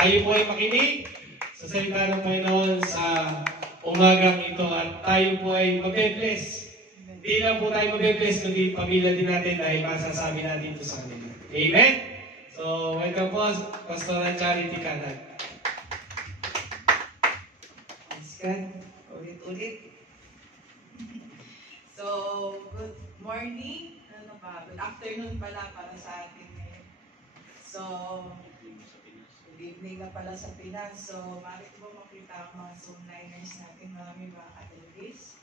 tayo po ay makinig sa salita ng Panginoon sa umagang ito at tayo po ay mabe-bless. Hindi lang po tayo mabe-bless, kundi pamilya din natin dahil masasabi natin ito sa kanila. Amen? So, welcome po, Pastor Charity Canag. Ulit-ulit. So, good morning. Ano ba? Good afternoon pala para sa atin ngayon. So, good evening na pala sa Pinas. So, bakit po makita ang mga Zoomliners natin? Maraming mga attendees.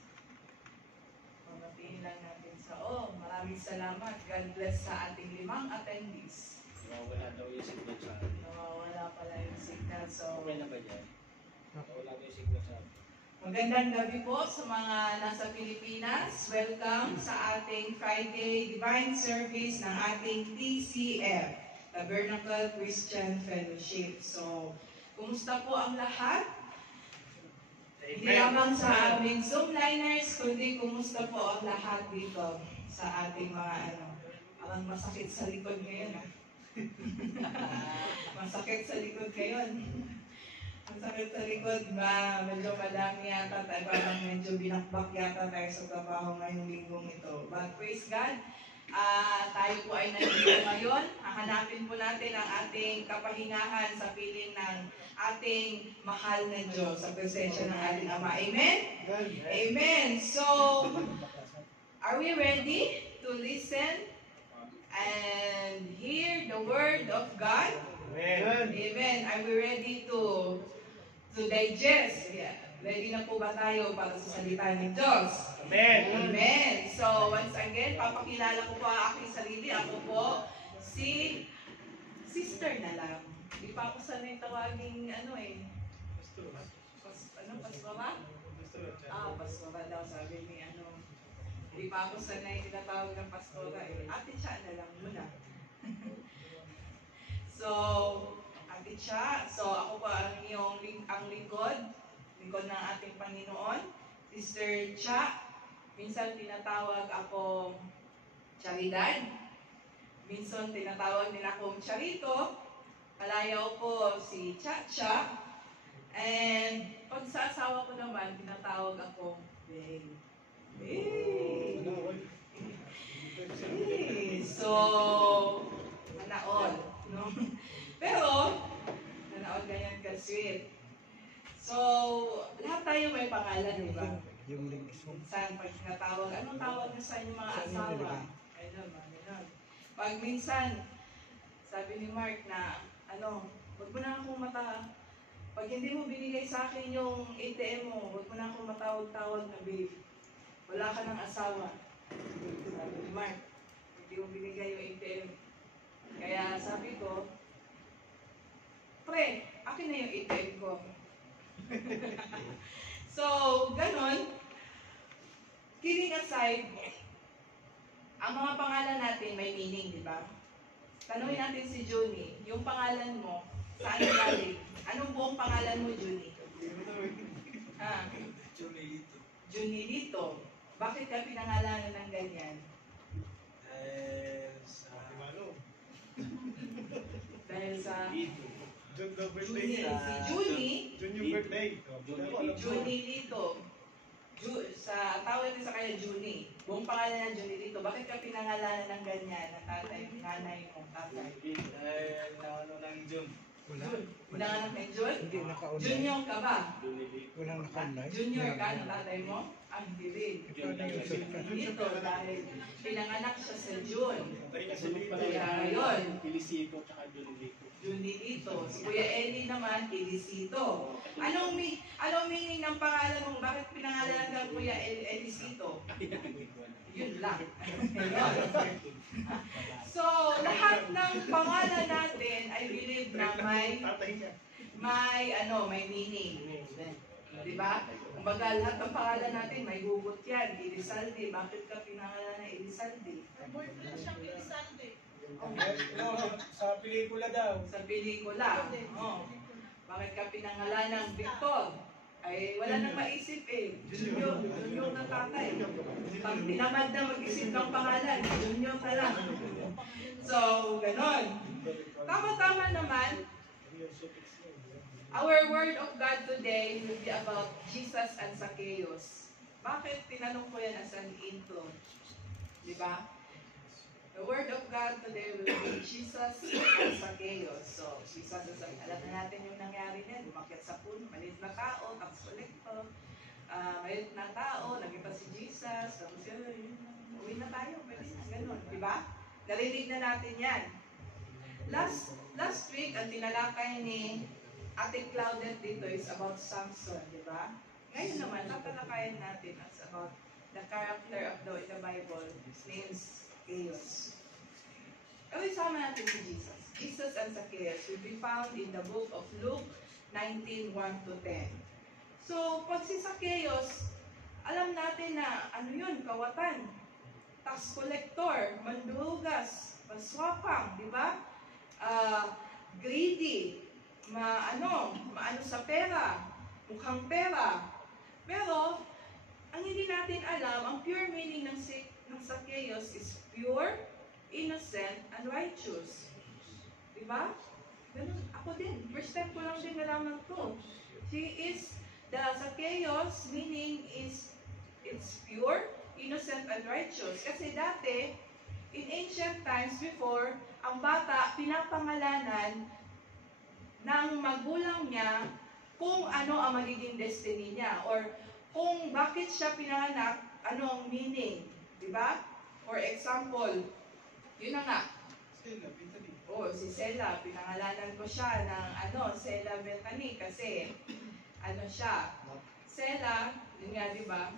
Pamatiin lang natin sa maraming salamat. God bless sa ating 5 attendees. Nawawala daw yung signal sa atin. Nawawala pala yung signal. So, okay na ba yan? Nawawala daw yung signal sa atin. Magandang gabi po sa mga nasa Pilipinas. Welcome sa ating Friday Divine Service ng ating TCF, Tabernacle Christian Fellowship. So, kumusta po ang lahat? Hindi lamang sa aming Zoomliners, kundi kumusta po ang lahat dito sa ating mga parang masakit sa likod ngayon. Masakit sa likod ngayon. Ang sakit sa likod, medyo madami yata tayo, parang medyo binakbak yata tayo sa trabaho ngayong linggong ito. But praise God, tayo po ay nandito ngayon. Hahanapin po natin ang ating kapahingahan sa piling ng ating mahal na Diyos sa presensya ng ating Ama. Amen? Amen. So, are we ready to listen and hear the Word of God? Amen. Amen. Are we ready to digest? Yeah. Ready na po ba tayo para sa salita ng Diyos? Amen. Amen. So, once again, papakilala ko po ang aking sarili. Ako po, si sister na lang. Di pa ako sanay tawaging pastora? Pastora daw, sabi ni Di pa ako sanay tinatawag ng pastora Ate Cha na lang muna. So, Ate Cha, so ako pa ang lingkod ng ating Panginoon, Sister Cha. Minsan tinatawag akong Charidad. Minsan tinatawag din akong Charito. Palayaw ko si Cha-Cha. And pag sa asawa ko naman, tinatawag akong Bey. So, manaol. No? Pero, nanaon ganyan ka-sweet. So, lahat tayo may pangalan, di ba? Minsan, pag natawag, anong tawag na sa inyong mga asawa? Ayun, ganun. Pag minsan, sabi ni Mark na, wag mo na akong pag hindi mo binigay sa akin yung ATM mo, wag mo na akong matawag-tawag na babe. Wala ka ng asawa. Sabi ni Mark, hindi mo binigay yung ATM. Kaya sabi ko, pre, akin na yung ATM ko. So, ganon. Kidding aside, ang mga pangalan natin may meaning, di ba? Tanungin natin si Junie, yung pangalan mo, saan galing? Anong buong pangalan mo, Junie? Junilito. Bakit ka pinangalanan ng ganyan? Dahil sa Junie. Si Junie. Junilito. Sa tawag din sa kanya Junie. Buong pangalan ng Junilito. Bakit ka pinangalanan ng ganyan na tatay, nanay mo, tatay? Ng June. Pinanganak ng June? Hindi naka-online. Junior ka ba? Walang naka-online. Junior ka ng tatay mo? Hindi rin. Dito dahil pinanganak siya sa June. Kaya ngayon, Felicito at Junilito. Junilito. Si Kuya Eli naman, Elisito. Anong meaning ng pangalan mo? Bakit pinangalanan ka Kuya Elisito? Yun lang. So, lahat ng pangalan natin, I believe na may meaning. Diba? Kumbaga, lahat ng pangalan natin, may hugot yan. Elizalde. Bakit ka pinangalan na Elizalde? Boyfriend siyang Elizalde. Sa pelikula daw. Sa pelikula. Bakit ka pinangalan ng Victor? Ay, wala nang maisip Junior na tatay. Pag tinamad na mag-isip ng pangalan, Junior ka lang. So, ganon. Tama-tama naman, Our word of God today will be about Jesus and Zacchaeus. Bakit tinanong ko yan as an intro? Di ba? The word of God today will be Jesus and Zacchaeus. So, Jesus and Zacchaeus. Alam na natin yung nangyari niya. Lumakyat sa puno, maliit na tao, tax collector. Maliit na tao, nakita si Jesus. Tapos yun, uwi na tayo. Pwede na, ganun. Di ba? Narinig na natin yan. Last week, ang tinalakay ni Ate Claudette dito is about Samson, di ba? Ngayon naman, tatalakayan natin as about the character of in the Bible. His name's Zacchaeus. Kaya isama natin si Jesus. Jesus and Zacchaeus will be found in the book of Luke 19:1-10. So, pag si Zacchaeus, alam natin na ano yun, kawatan, tax collector, mandurugas, maswapang, di ba? Greedy, maano sa pera, mukhang pera. Pero, ang hindi natin alam, ang pure meaning ng Zacchaeus is pure, innocent, and righteous. Diba? Ganun, ako din. First time ko lang din nalaman to. The Zacchaeus meaning is, it's pure, innocent, and righteous. Kasi dati, in ancient times before, ang bata pinapangalanan ng magulang niya kung ano ang magiging destiny niya or kung bakit siya pinanganak, ano ang meaning, di ba? For example, yun na nga. Si Sela, pinangalanan ko siya ng Sela Bethany kasi siya. Sela, yun nga, di ba?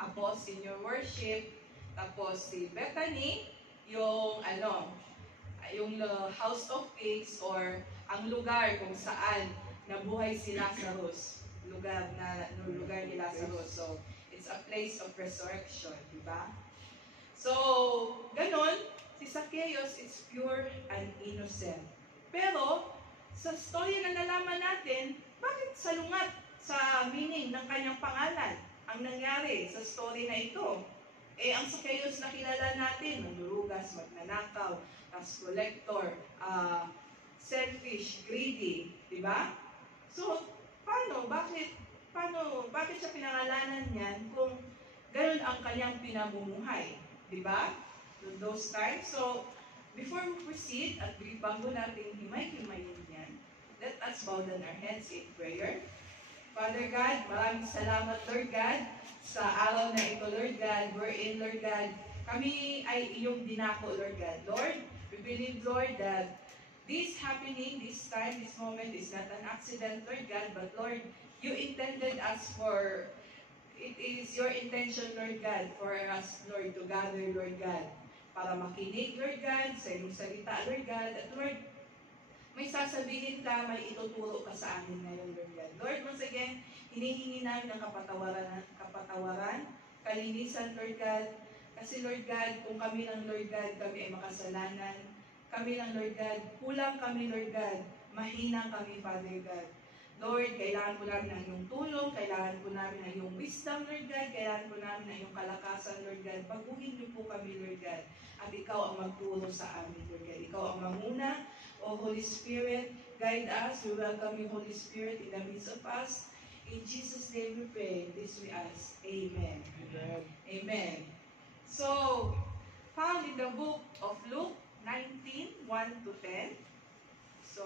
Apo, senior worship, tapos si Bethany, yung yung house of pigs or ang lugar kung saan nabuhay si Lazarus. Lugar ni Lazarus. So, it's a place of resurrection, di ba? So, ganon, si Zacchaeus is pure and innocent. Pero, sa story na nalaman natin, bakit salungat sa meaning ng kanyang pangalan ang nangyari sa story na ito? Ang Zacchaeus na kilala natin, mandurugas, magnanakaw, tax collector, selfish, greedy, di ba? So, bakit siya pinangalanan niyan kung ganun ang kanyang pinamumuhay? Di ba? Those times. So, before we proceed at bago natin himay-himayin yan, let us bow down our heads in prayer. Father God, maraming salamat, Lord God, sa araw na ito, Lord God, wherein, Lord God, kami ay iyong dinako, Lord God. Lord, we believe, Lord, that this happening, this time, this moment is not an accident, Lord God, but Lord, you intended us it is your intention, Lord God, for us, Lord, to gather, Lord God, para makinig, Lord God, sa iyong salita, Lord God, at Lord, may sasabihin ka, may ituturo ka sa amin ngayon, Lord God. Lord, once again, hinihingi namin ang kapatawaran, kalinisan, Lord God, kasi Lord God, kung kami lang, Lord God, kami ay makasalanan, kami lang, Lord God, kulang kami, Lord God, mahina kami, Father God. Lord, kailangan po namin ang iyong tulong, kailangan po namin ang iyong wisdom, Lord God, kailangan po namin ang iyong kalakasan, Lord God. Baguhin niyo po kami, Lord God, at ikaw ang magturo sa amin, Lord God. Ikaw ang manguna, O Holy Spirit, guide us. We welcome you, Holy Spirit, in the midst of us. In Jesus' name we pray, this we ask. Amen. Amen. Amen. So, found in the book of Luke 19:1-10. So,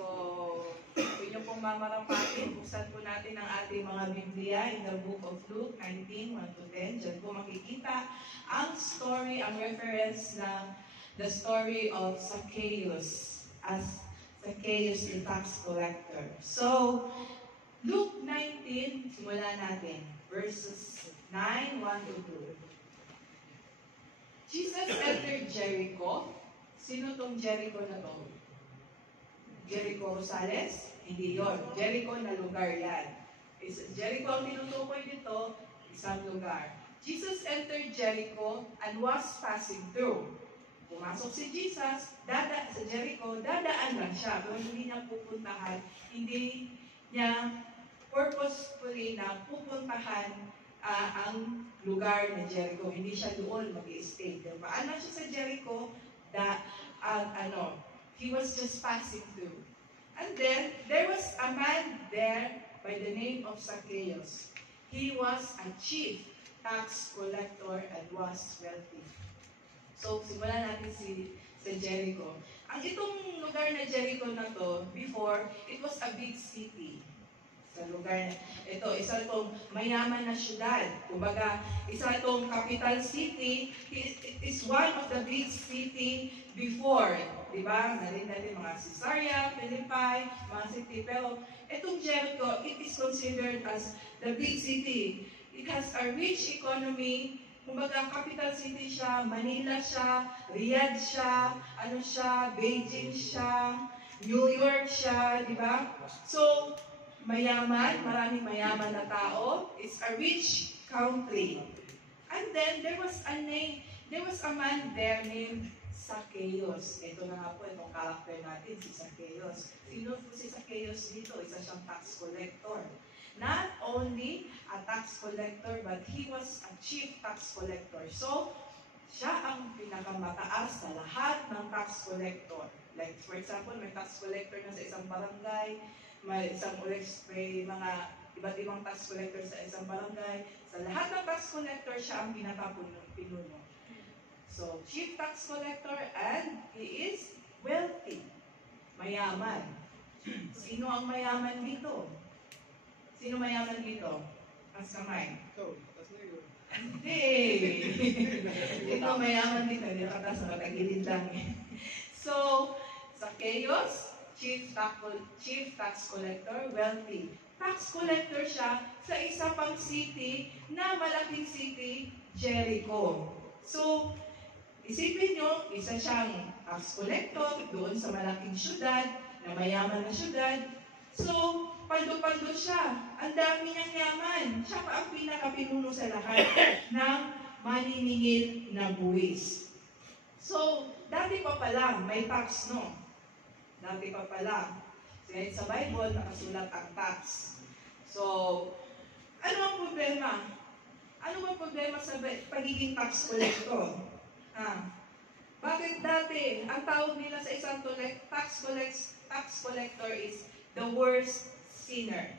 kung nyo pong mamarapatin, buksan po natin ang ating mga Biblia in the book of Luke 19:1-10. Diyan po makikita ang story, ang reference na the story of Zacchaeus as Zacchaeus the tax collector. So, Luke 19, simulan natin, verses 9:1-2. Jesus entered Jericho. Sino tong Jericho na to? Jericho Rosales? Hindi yon. Jericho na lugar yan. Jericho ang tinutukoy dito, isang lugar. Jesus entered Jericho and was passing through. Pumasok si Jesus, sa Jericho, dadaan lang siya. Pero hindi niya pupuntahan, hindi niya purposefully na pupuntahan ang lugar ng Jericho. Hindi siya doon mag-i-stay. Paano siya sa Jericho? He was just passing through. And then, there was a a man there by the name of Zacchaeus. He was a chief tax collector and was wealthy. So, simulan natin sa Jericho. Ang itong lugar na Jericho na to, before, it was a big city. Sa lugar na ito, isa itong mayaman na syudad. Kumbaga, isa itong capital city. It is one of the big city before. Diba? Narinig natin mga Caesarea, Philippi, mga city. Pero itong Jericho, it is considered as the big city. It has a rich economy. Kumbaga, capital city siya, Manila siya, Riyadh siya, Beijing siya, New York siya, di ba? So, mayaman, maraming mayaman na tao. It's a rich country. And then, there was a man there named Zacchaeus. Ito na nga po, itong character natin, si Zacchaeus. Sino po si Zacchaeus dito? Isa siyang tax collector. Not only a tax collector, but he was a chief tax collector. So, siya ang pinakamataas sa lahat ng tax collector. Like, for example, may tax collector na sa isang barangay, may mga iba't ibang tax collector sa isang barangay. Sa lahat ng tax collector, siya ang pinakapinuno. So, chief tax collector and he is wealthy. Mayaman. Sino ang mayaman dito? Sino mayaman dito? Ang kamay. Hindi. Ito mayaman dito. Hindi katas na katagilid lang. So, Zacchaeus, chief tax collector, wealthy. Tax collector siya sa isa pang city na malaking city, Jericho. So, isipin nyo, isa siyang tax collector doon sa malaking syudad, na mayaman na syudad. So, paldo-paldo siya. Ang dami niyang yaman. Siya pa ang pinakapinuno sa lahat ng maniningil na buwis. So, dati pa pala, may tax, no? Dati pa pala. Kahit sa Bible, nakasulat ang tax. So, ano ang problema? Ano ang problema sa pagiging tax collector? Bakit dati, ang tawag nila sa isang tax collector is the worst sinner.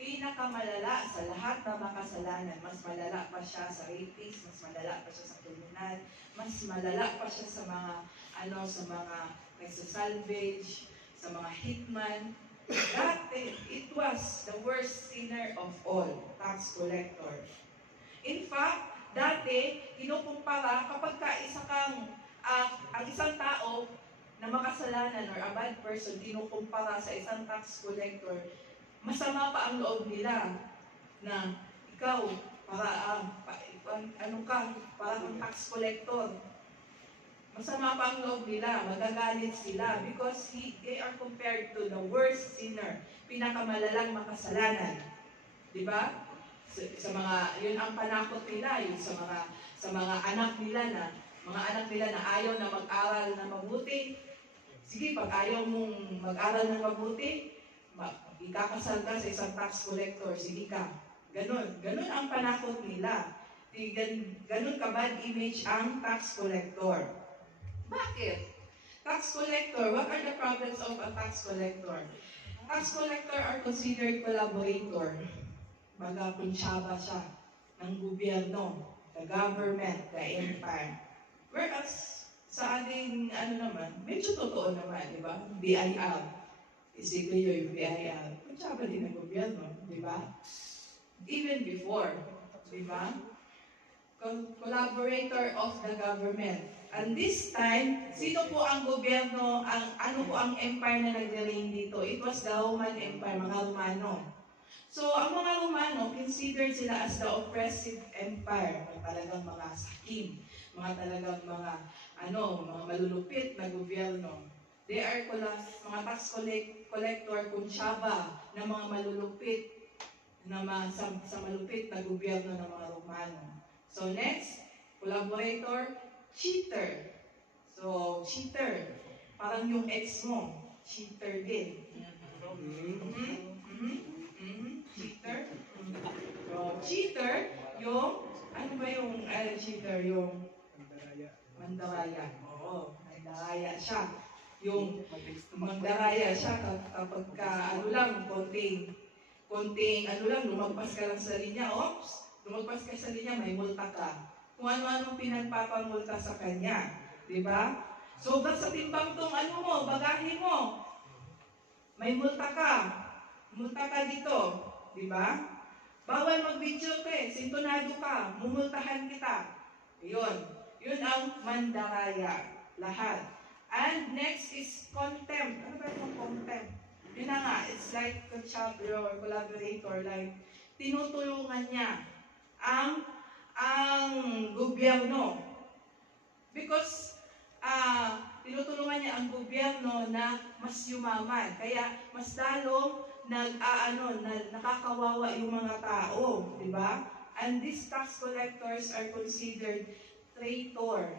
Pinakamalala sa lahat ng makasalanan. Mas malala pa siya sa rapist, mas malala pa siya sa kriminal, mas malala pa siya sa mga nagsasalvage, sa mga hitman. Dati, it was the worst sinner of all, tax collector. In fact, dati, kinukumpara kapag ang isang tao na makasalanan or a bad person, kinukumpara sa isang tax collector, masama pa ang loob nila na ikaw, para kang tax collector. Masama pa ang loob nila, magagalit sila because they are compared to the worst sinner, pinakamalalang makasalanan. Di ba? Yun ang panakot nila, yun sa mga anak nila na ayaw na mag-aral na mabuti. Sige, pag ayaw mong mag-aral na mabuti, ikakasal ka sa isang tax collector, sige ka. Ganon ang panakot nila. Ganon ka bad image ang tax collector. Bakit? Tax collector, what are the problems of a tax collector? Tax collector are considered collaborator. Baga kunsyaba siya ng gobyerno, the government, the empire. Whereas, sa ating, medyo totoo naman, di ba? BIR. Isipin nyo yung BIR. Kunsyaba din ng gobyerno, di ba? Even before, di ba? Collaborator of the government. And this time, sino po ang gobyerno, ano po ang empire na nag-reign dito? It was the Roman Empire, mga Romano. So, ang mga Romano, considered sila as the oppressive empire. Talagang mga sakim, talagang mga malulupit na gobyerno. They are mga tax collector, kunsyaba ng mga malulupit sa malupit na gobyerno ng mga Romano. So, next, collaborator, cheater. So, cheater, parang yung ex mo, cheater din. Cheater. So, cheater, yung, cheater, yung mandaraya. Oo, mandaraya siya. Yung mandaraya siya kapag konting ano lang, lumagpas ka lang sa linya, oops, lumagpas ka sa linya, may multa ka. Kung ano-anong pinagpapamulta sa kanya. Di ba? Sobra sa timbang tong ano mo, bagahe mo. May multa ka. Multa ka dito. Di ba? Bawal mag-video ka, sintonado ka, mumultahan kita. Yun. Yun ang mandaraya. Lahat. And next is contempt. Ano ba yung contempt? Yun na nga, it's like a chapter or collaborator, like tinutulungan niya ang gobyerno. Because tinutulungan niya ang gobyerno na mas yumaman. Kaya mas lalong nakakawawa yung mga tao, di ba? And these tax collectors are considered traitor,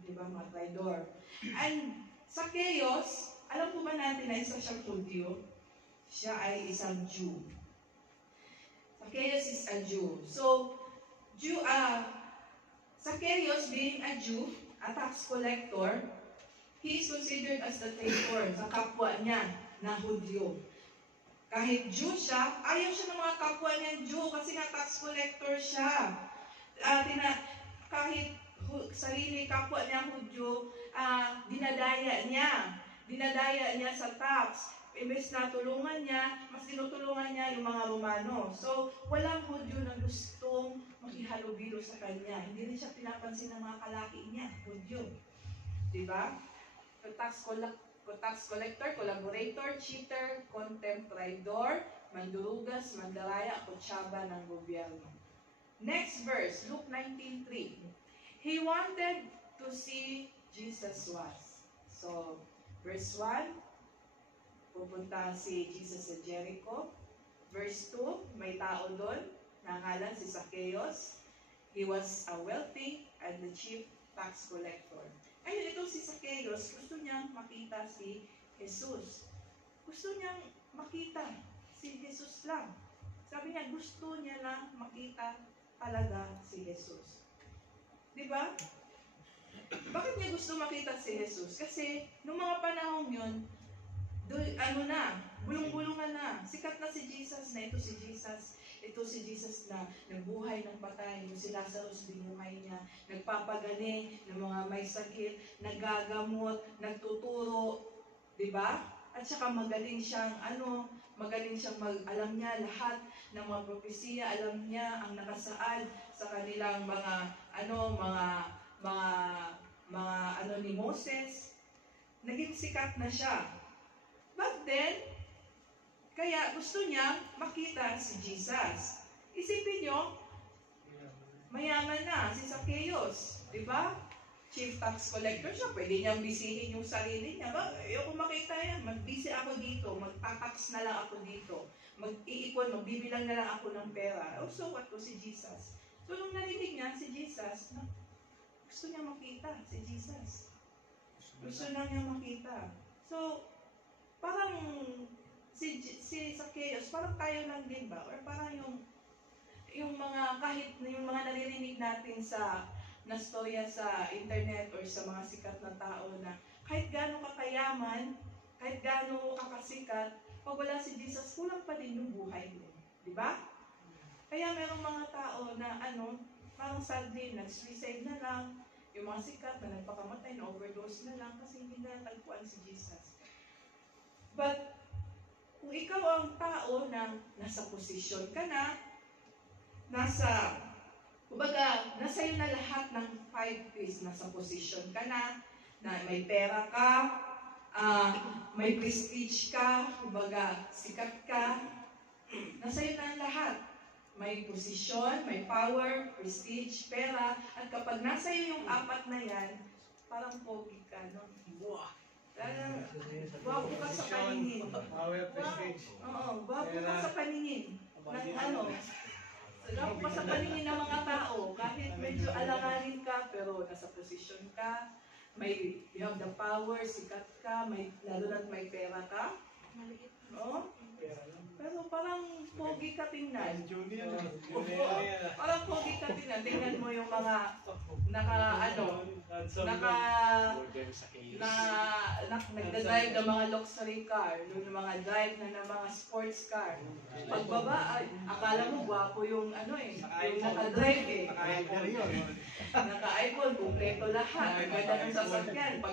di ba, mga traidor. And Zacchaeus, alam po ba natin na isa siyang Hudyo? Siya ay isang Jew. Zacchaeus is a Jew. So, Zacchaeus being a Jew, a tax collector, he is considered as the traitor sa kapwa niya na Hudyo. Kahit Jew siya, ayaw siya ng mga kapwa niya Jew kasi nga tax collector siya. Kahit sarili kapwa niya Hudyo, dinadaya niya sa tax. Imbes na tulungan niya, mas tinutulungan niya yung mga Romano. So, walang Hudyo na gustong makihalubilo sa kanya. Hindi rin siya pinapansin ng mga kalaki niya, Hudyo. Diba? Tax collector, collaborator, cheater, contempt, traidor, mandurugas, mandaraya, kutsaba ng gobyerno. Next verse, Luke 19:3. He wanted to see Jesus was. So, verse 1, pupunta si Jesus sa Jericho. Verse 2, may tao doon, nangalan si Zacchaeus. He was a wealthy and the chief tax collector. Ayun, ito si Zacchaeus, gusto niyang makita si Jesus. Gusto niyang makita si Jesus lang. Sabi niya, gusto niya lang makita talaga si Jesus. Diba? Bakit niya gusto makita si Jesus? Kasi, noong mga panahon yun, bulong-bulungan na. Sikat na si Jesus na ito si Jesus. Ito si Jesus na nagbuhay ng patay. Yung si Lazarus, binuhay niya. Nagpapagaling ng mga may sakit, nagagamot, nagtuturo. Diba? At saka magaling siyang alam niya lahat ng mga propesiya, alam niya ang nakasaad sa kanilang mga ni Moses. Naging sikat na siya. But then, kaya gusto niya makita si Jesus. Isipin niyo, mayaman na si Zacchaeus, di ba? Chief tax collector siya, pwede niyang bisihin yung sarili niya. Ayoko makita yan, mag-busy ako dito, magtatax na lang ako dito, mag-iipon, magbibilang na lang ako ng pera. So what ko si Jesus? So nung narinig niya si Jesus, gusto niya makita si Jesus. Gusto na niya makita. So, parang si Zacchaeus, parang tayo lang din ba? Or parang yung mga naririnig natin na storya sa internet or sa mga sikat na tao na kahit gaano kakayaman, kahit gaano kakasikat, pag wala si Jesus, kulang pa din yung buhay mo. Di ba? Kaya merong mga tao na parang sadly, nag-suicide na lang, yung mga sikat na nagpakamatay, na overdose na lang kasi hindi na tagpuan si Jesus. But, kung ikaw ang tao na nasa posisyon ka na, nasa iyo na lahat ng 5 P's, nasa posisyon ka na may pera ka, may prestige ka, sikat ka, nasa iyo na lahat. May posisyon, may power, prestige, pera, at kapag nasa iyo yung 4 na yan, parang pogi ka, no? Wow! Wapo ka sa paningin. Power, prestige. Oo, wapo ka sa paningin. Wapo ka sa paningin ng mga tao. Kahit medyo alanganin ka, pero nasa posisyon ka, you have the power, sikat ka, lalo na't may pera ka. Oo? Pero parang pogi ka tingnan. Junior. Parang pogi ka tingnan. Tingnan mo yung mga Order sa chaos. nagda-drive ng mga luxury car, yung mga drive na ng mga sports car. Pagbaba, ay, akala mo gwapo yung yung naka-drive eh. Naka-iPhone, kumpleto lahat. Ang ganda ng sasakyan.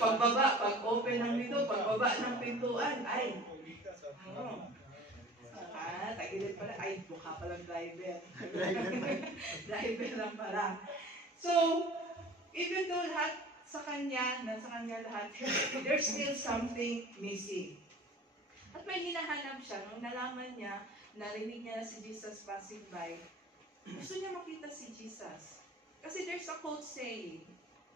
Pagbaba, pag-open ng dito, pagbaba ng pintuan, ay, tagilid pala, ay, mukha palang driver. Driver lang pala. So, even though lahat nasa kanya lahat, there's still something missing. At may hinahanap siya, nung nalaman niya, narinig niya na si Jesus passing by, gusto niya makita si Jesus. Kasi there's a quote saying,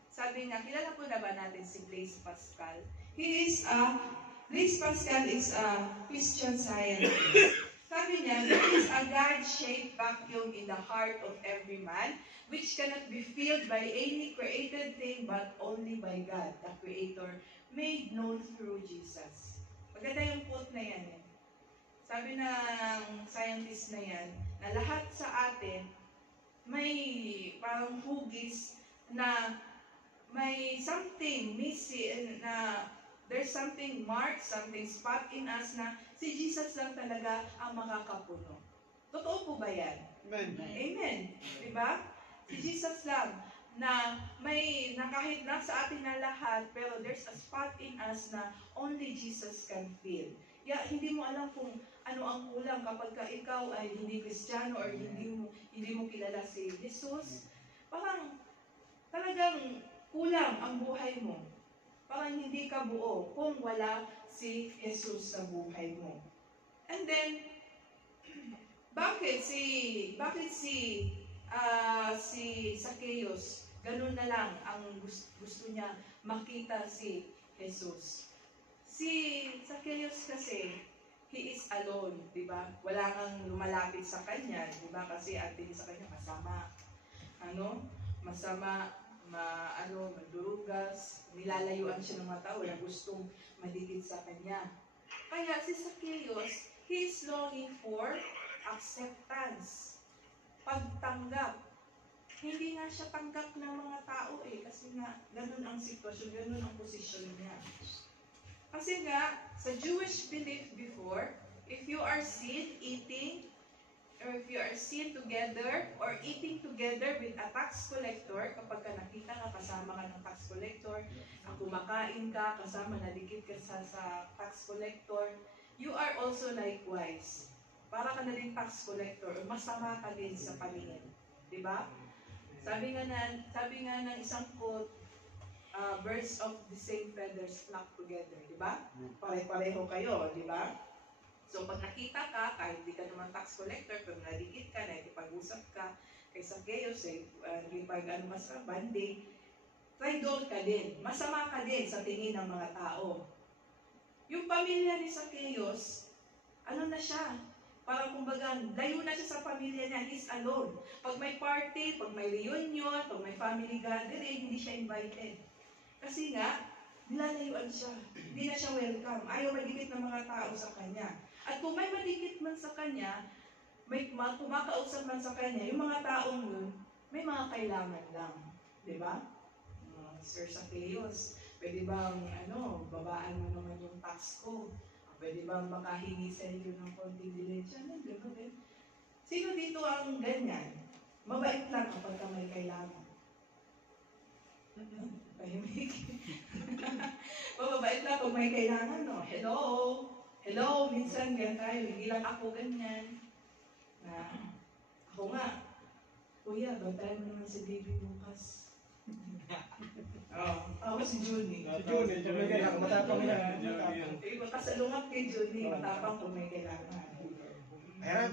sabi nga, kilala po na ba natin si Blaise Pascal? Blaise Pascal is a Christian Scientist. Sabi niya, there is a God-shaped vacuum in the heart of every man, which cannot be filled by any created thing but only by God, the Creator, made known through Jesus. Maganda yung quote na yan eh. Sabi ng scientist na yan, na lahat sa atin may parang hugis na may something missing, na there's something marked, something spot in us na si Jesus lang talaga ang makakapuno. Totoo po ba yan? Amen. Amen. Diba? Si Jesus lang na kahit nasa atin na lahat, pero there's a spot in us na only Jesus can fill. Hindi mo alam kung ano ang kulang kapag ikaw ay hindi Kristiyano or hindi mo kilala si Jesus. Parang talagang kulang ang buhay mo. Parang hindi ka buo kung wala si Jesus sa buhay mo. And then, bakit si Zacchaeus, ganun na lang ang gusto niya makita si Jesus? Si Zacchaeus kasi, he is alone, di ba? Wala kang lumalapit sa kanya, di ba? Kasi ang tingin sa kanya, madurugas, nilalayuan siya ng mga tao na gustong madikit sa kanya. Kaya si Zacchaeus, he is longing for acceptance, pagtanggap. Hindi nga siya tanggap ng mga tao kasi nga, ganun ang sitwasyon, ganun ang posisyon niya. Kasi nga, sa Jewish belief before, if you are seen eating, or if you are seen together or eating together with a tax collector, kapag ka nakita ka kasama ka ng tax collector, ang kumakain ka, kasama nadikit ka sa tax collector, you are also likewise. Para ka na din tax collector, or masama ka din sa paningin. Diba? Sabi nga ng isang quote, birds of the same feathers flock together. Diba? Pare-pareho kayo, diba? So, pag nakita ka, kahit di ka naman tax collector, pero nadikit ka, nakikipag-usap ka, kay Zacchaeus, banding, traidor ka din. Masama ka din sa tingin ng mga tao. Yung pamilya ni Zacchaeus, na siya? Parang kumbaga, layo na siya sa pamilya niya, he's alone. Pag may party, pag may reunion, pag may family gathering, hindi siya invited. Kasi nga, nilalayuan siya. Hindi na siya welcome. Ayaw madikit ng mga tao sa kanya. At kung may madikit man sa kanya, may kumakausap man sa kanya, yung mga taong yun, may mga kailangan lang. Diba? Sir Zacchaeus, pwede bang, babaan mo naman yung tax ko? Pwede bang makahingi sa iyo ng konting dilensya? Gano'n. Sino dito ang ganyan? Mabait lang kapag ka may kailangan. Pahimik. Mabait lang kung may kailangan, no? Hello, minsan ganyan tayo. Hindi lang ako ganyan. Ako nga, Kuya, bantayan mo naman si baby bukas. Ako si Junie. Matapang yan. Makasalungat kay Junie, matapang kung may kailangan. Ayan.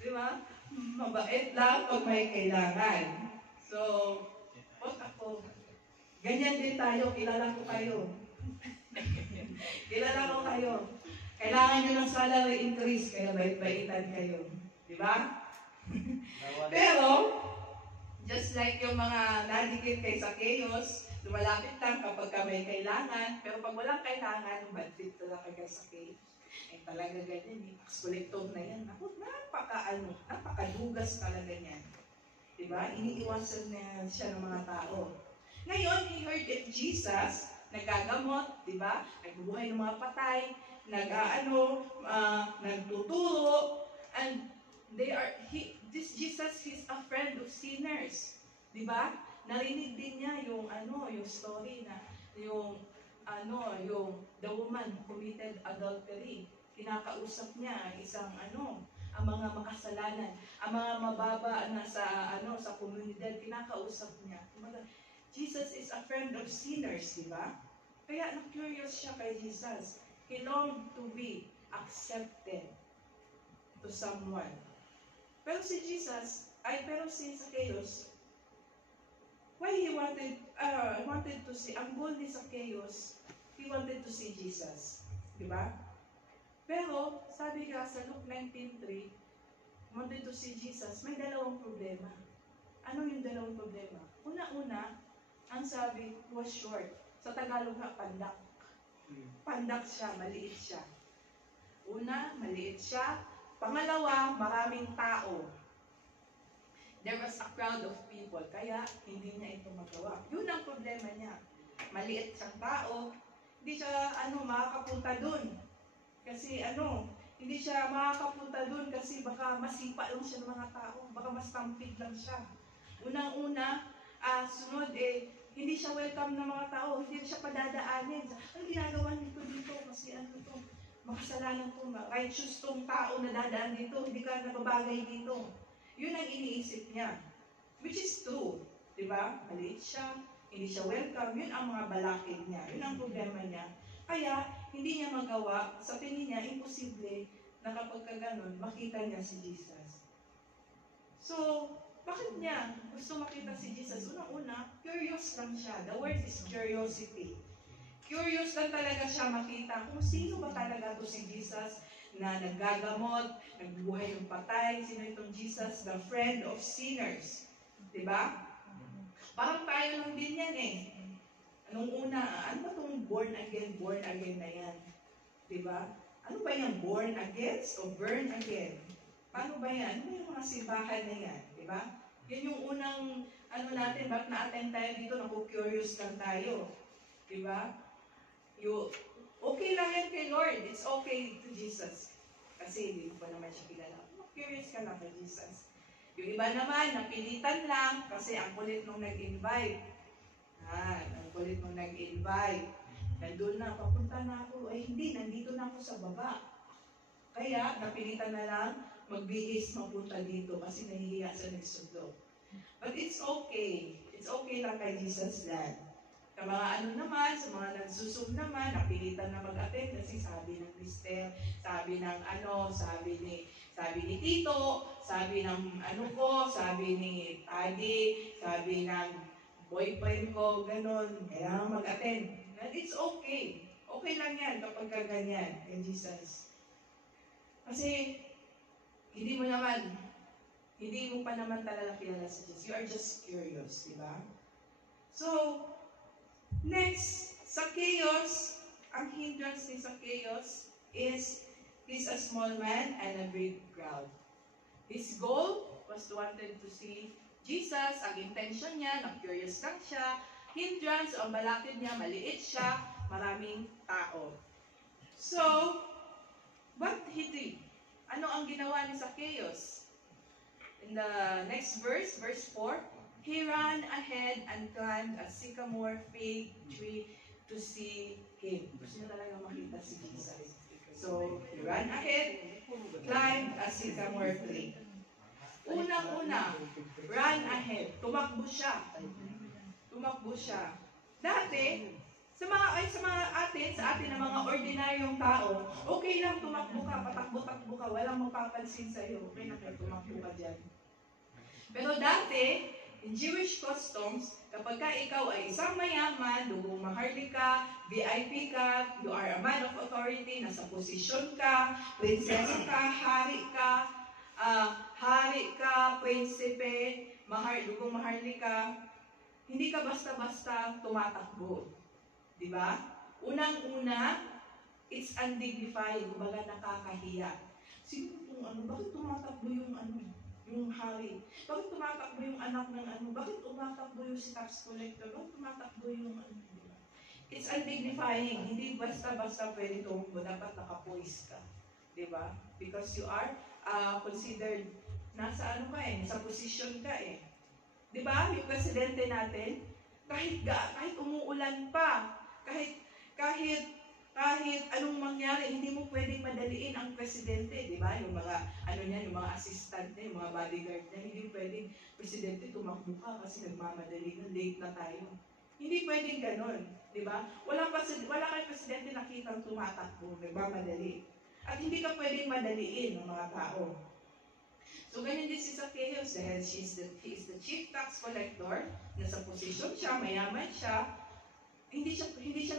Diba? Mabait lang pag may kailangan. So, ako, ganyan din tayo, kilala ko kayo. Kilala ko kayo. Kailangan nyo ng salary increase, kaya bait-baitan kayo. Diba? Pero, just like yung mga nadikit kay Zacchaeus, lumalapit lang kapag may kailangan, pero pag walang kailangan, bad trip talaga kay Zacchaeus. Talaga ganyan, tax collector na yan. Napakadugas talaga niyan. Diba? Iniiwasan niya siya ng mga tao. Ngayon, he heard that Jesus, nagagamot, diba? Nagbubuhay ng mga patay, nagtuturo, and this Jesus, he's a friend of sinners. Diba? Narinig din niya yung story na, yung the woman committed adultery. Kinakausap niya ang mga makasalanan, ang mga mababa na sa komunidad, kinakausap niya. Jesus is a friend of sinners, di ba? Kaya na-curious siya kay Jesus. He longed to be accepted to someone. Pero si Zacchaeus, why he wanted to see, ang goal ni Zacchaeus, he wanted to see Jesus. Di ba? Pero, sabi nga sa Luke 19:3, wanted to see Jesus, may dalawang problema. Ano yung dalawang problema? Una-una, ang sabi, was short. Sa Tagalog nga, pandak. Pandak siya, maliit siya. Una, maliit siya. Pangalawa, maraming tao. There was a crowd of people, kaya hindi niya ito magawa. Yun ang problema niya. Maliit siyang tao, hindi siya makakapunta dun. Kasi hindi siya makakapunta dun kasi baka masipa lang siya ng mga tao, baka mastampid lang siya. Unang-una, sunod hindi siya welcome ng mga tao, hindi siya padadaanin. Ano ginagawa nito dito? Kasi makasalanan to, righteous tong tao na dadaan dito, hindi ka nababagay dito. Yun ang iniisip niya. Which is true. Diba? Maliit siya, hindi siya welcome, yun ang mga balakid niya, yun ang problema niya. Kaya, hindi niya magawa, sa tingin niya, imposible na kapag kaganon, makita niya si Jesus. So, bakit niya gusto makita si Jesus? Unang-una, curious lang siya. The word is curiosity. Curious lang talaga siya makita kung sino ba talaga to si Jesus na naggagamot, nagbubuhay ng patay. Sino itong Jesus? The friend of sinners. Diba? Parang tayo lang din yan Anong una, ano ba itong born again na yan? Diba? Ano ba yung born against o burn again? Paano ba yan? Ano yung mga simbahan na yan? Diba? Yan yung unang, natin, bakit na-attend tayo dito, naku-curious lang tayo. Diba? Okay lang yan kay Lord. It's okay to Jesus. Kasi hindi pa naman siya kilala. Curious ka lang kay Jesus. Yung iba naman, napilitan lang kasi ang kulit nung nag-invite. Ang kulit nung nag-invite. Nandun na, papunta na ako. Ay hindi, nandito na ako sa baba. Kaya, napilitan na lang magbihis mapunta dito kasi nahihiya sa nagsundo. But it's okay. It's okay lang kay Jesus land. Sa mga naman, sa mga nagsusum naman, napilitan na mag-attend kasi sabi ng mister, sabi ng sabi ni Tito, sabi ng sabi ni Tadi, sabi ng boyfriend ko, ganon, kailangan mag-attend. And it's okay. Okay lang yan kapag ganyan kay Jesus. Kasi, hindi mo pa naman talaga kilala si Jesus. You are just curious, di ba? So, next, Zacchaeus, ang hindrance ni Zacchaeus is he's a small man and a big crowd. His goal was to wanted to see Jesus. Ang intention niya, na-curious lang siya. Hindrance, ang balakid niya, maliit siya, maraming tao. So, what he did? Ano ang ginawa ni Zacchaeus? In the next verse, verse 4, he ran ahead and climbed a sycamore fig tree to see him. Gusto niya talaga makita si Jesus. So, he ran ahead, climbed a sycamore tree. Unang-una, run ahead. Tumakbo siya. Dati, sa atin na mga ordinaryong tao, okay lang tumakbo ka, patakbo-takbo ka, walang mapapansin sa'yo. Okay na kayo, tumakbo ka dyan. Pero dati, in Jewish customs, kapag ikaw ay isang mayaman, lubong maharlika, VIP ka, you are a man of authority, nasa posisyon ka, prinsesa ka, hari ka, prinsipe, lubong maharlika, hindi ka basta-basta tumatakbo. Diba? Unang-una, it's undignified, kumbaga nakakahiya. Sino itong bakit tumatakbo yung yung hari? Bakit tumatakbo yung anak ng ano? Bakit tumatakbo yung si tax collector? Bakit tumatakbo yung ano? Diba? It's undignifying. Hindi basta-basta pwede tumakbo. Dapat nakapoise ka. Diba? Because you are considered, nasa ano ka eh, sa position ka eh. Diba? Yung presidente natin, kahit umuulan pa, kahit anong mangyari, hindi mo pwedeng madaliin ang presidente, di ba? Yung mga, yung mga assistant niya, yung mga bodyguard niya, hindi pwedeng, presidente, tumakbo ka kasi nagmamadali na, late na tayo. Hindi pwedeng ganon, di ba? Wala kay presidente nakitang tumatakbo, nagmamadali. At hindi ka pwedeng madaliin ng mga tao. So, ganyan din si Zacchaeus, dahil he is the chief tax collector, nasa posisyon siya, mayaman siya, hindi siya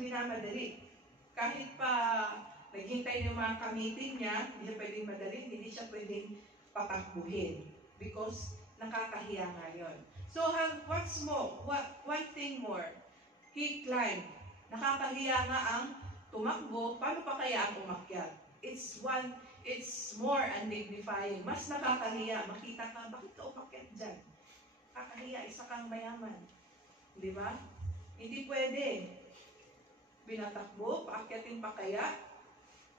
minamadali. Kahit pa naghintay ng mga kamiting niya, hindi siya pwedeng madali, hindi siya pwedeng patakbuhin. Because nakakahiya nga yun. So, what's more? One thing more. He climbed. Nakakahiya nga ang tumakbo. Paano pa kaya ang umakyat? It's more undignifying. Mas nakakahiya. Makita ka, bakit ka umakyat dyan? Nakakahiya, isa kang mayaman. Di ba? Hindi pwede. Binatakbo, paakyatin pa kaya.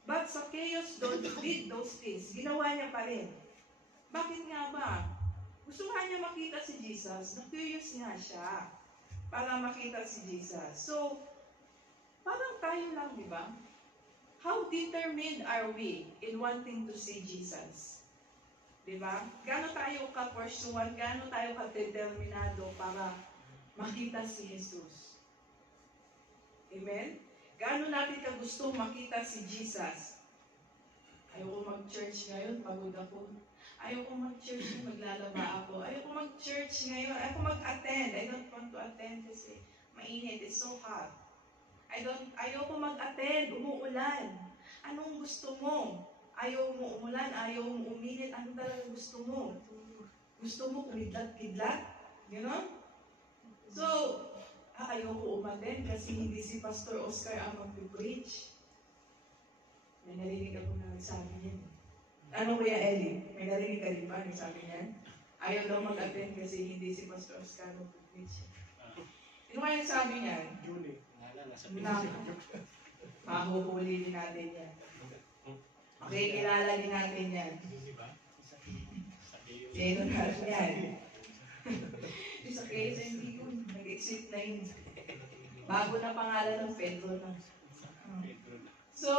But Zacchaeus did those things. Ginawa niya pa rin. Bakit nga ba? Gusto nga niya makita si Jesus. Na-curious nga siya para makita si Jesus. So, parang tayo lang, di ba? How determined are we in wanting to see Jesus? Di ba? Gaano tayo ka-pursuan, gaano tayo ka-determinado para makita si Jesus. Amen? Gaano natin kagustong makita si Jesus? Ayoko mag-church ngayon, pagod ako. Ayoko mag-church, maglalaba ako. Ayoko mag-church ngayon, ayoko mag-attend. I don't want to attend kasi mainit, it's so hot. Ayoko mag-attend, umuulan. Anong gusto mo? Ayaw mo umulan, ayaw mo uminit, ano talaga gusto mo? Gusto mo kumidlat-kidlat? Ganon? So, ayoko umaten kasi hindi si Pastor Oscar ang mag-preach. May narinig ako na nagsabi niyan. Ano Kuya Ellie? May narinig ka rin ba nagsabi niyan? Ayaw daw mag-attend kasi hindi si Pastor Oscar ang mag-preach. Ano kaya nagsabi niyan? Julie. Mahuhuli din natin yan. Okay, kilala din natin yan. Sino natin yan? Sa case, hindi ko nag-exit na yun. Bago na pangalan ng Pedro na. So,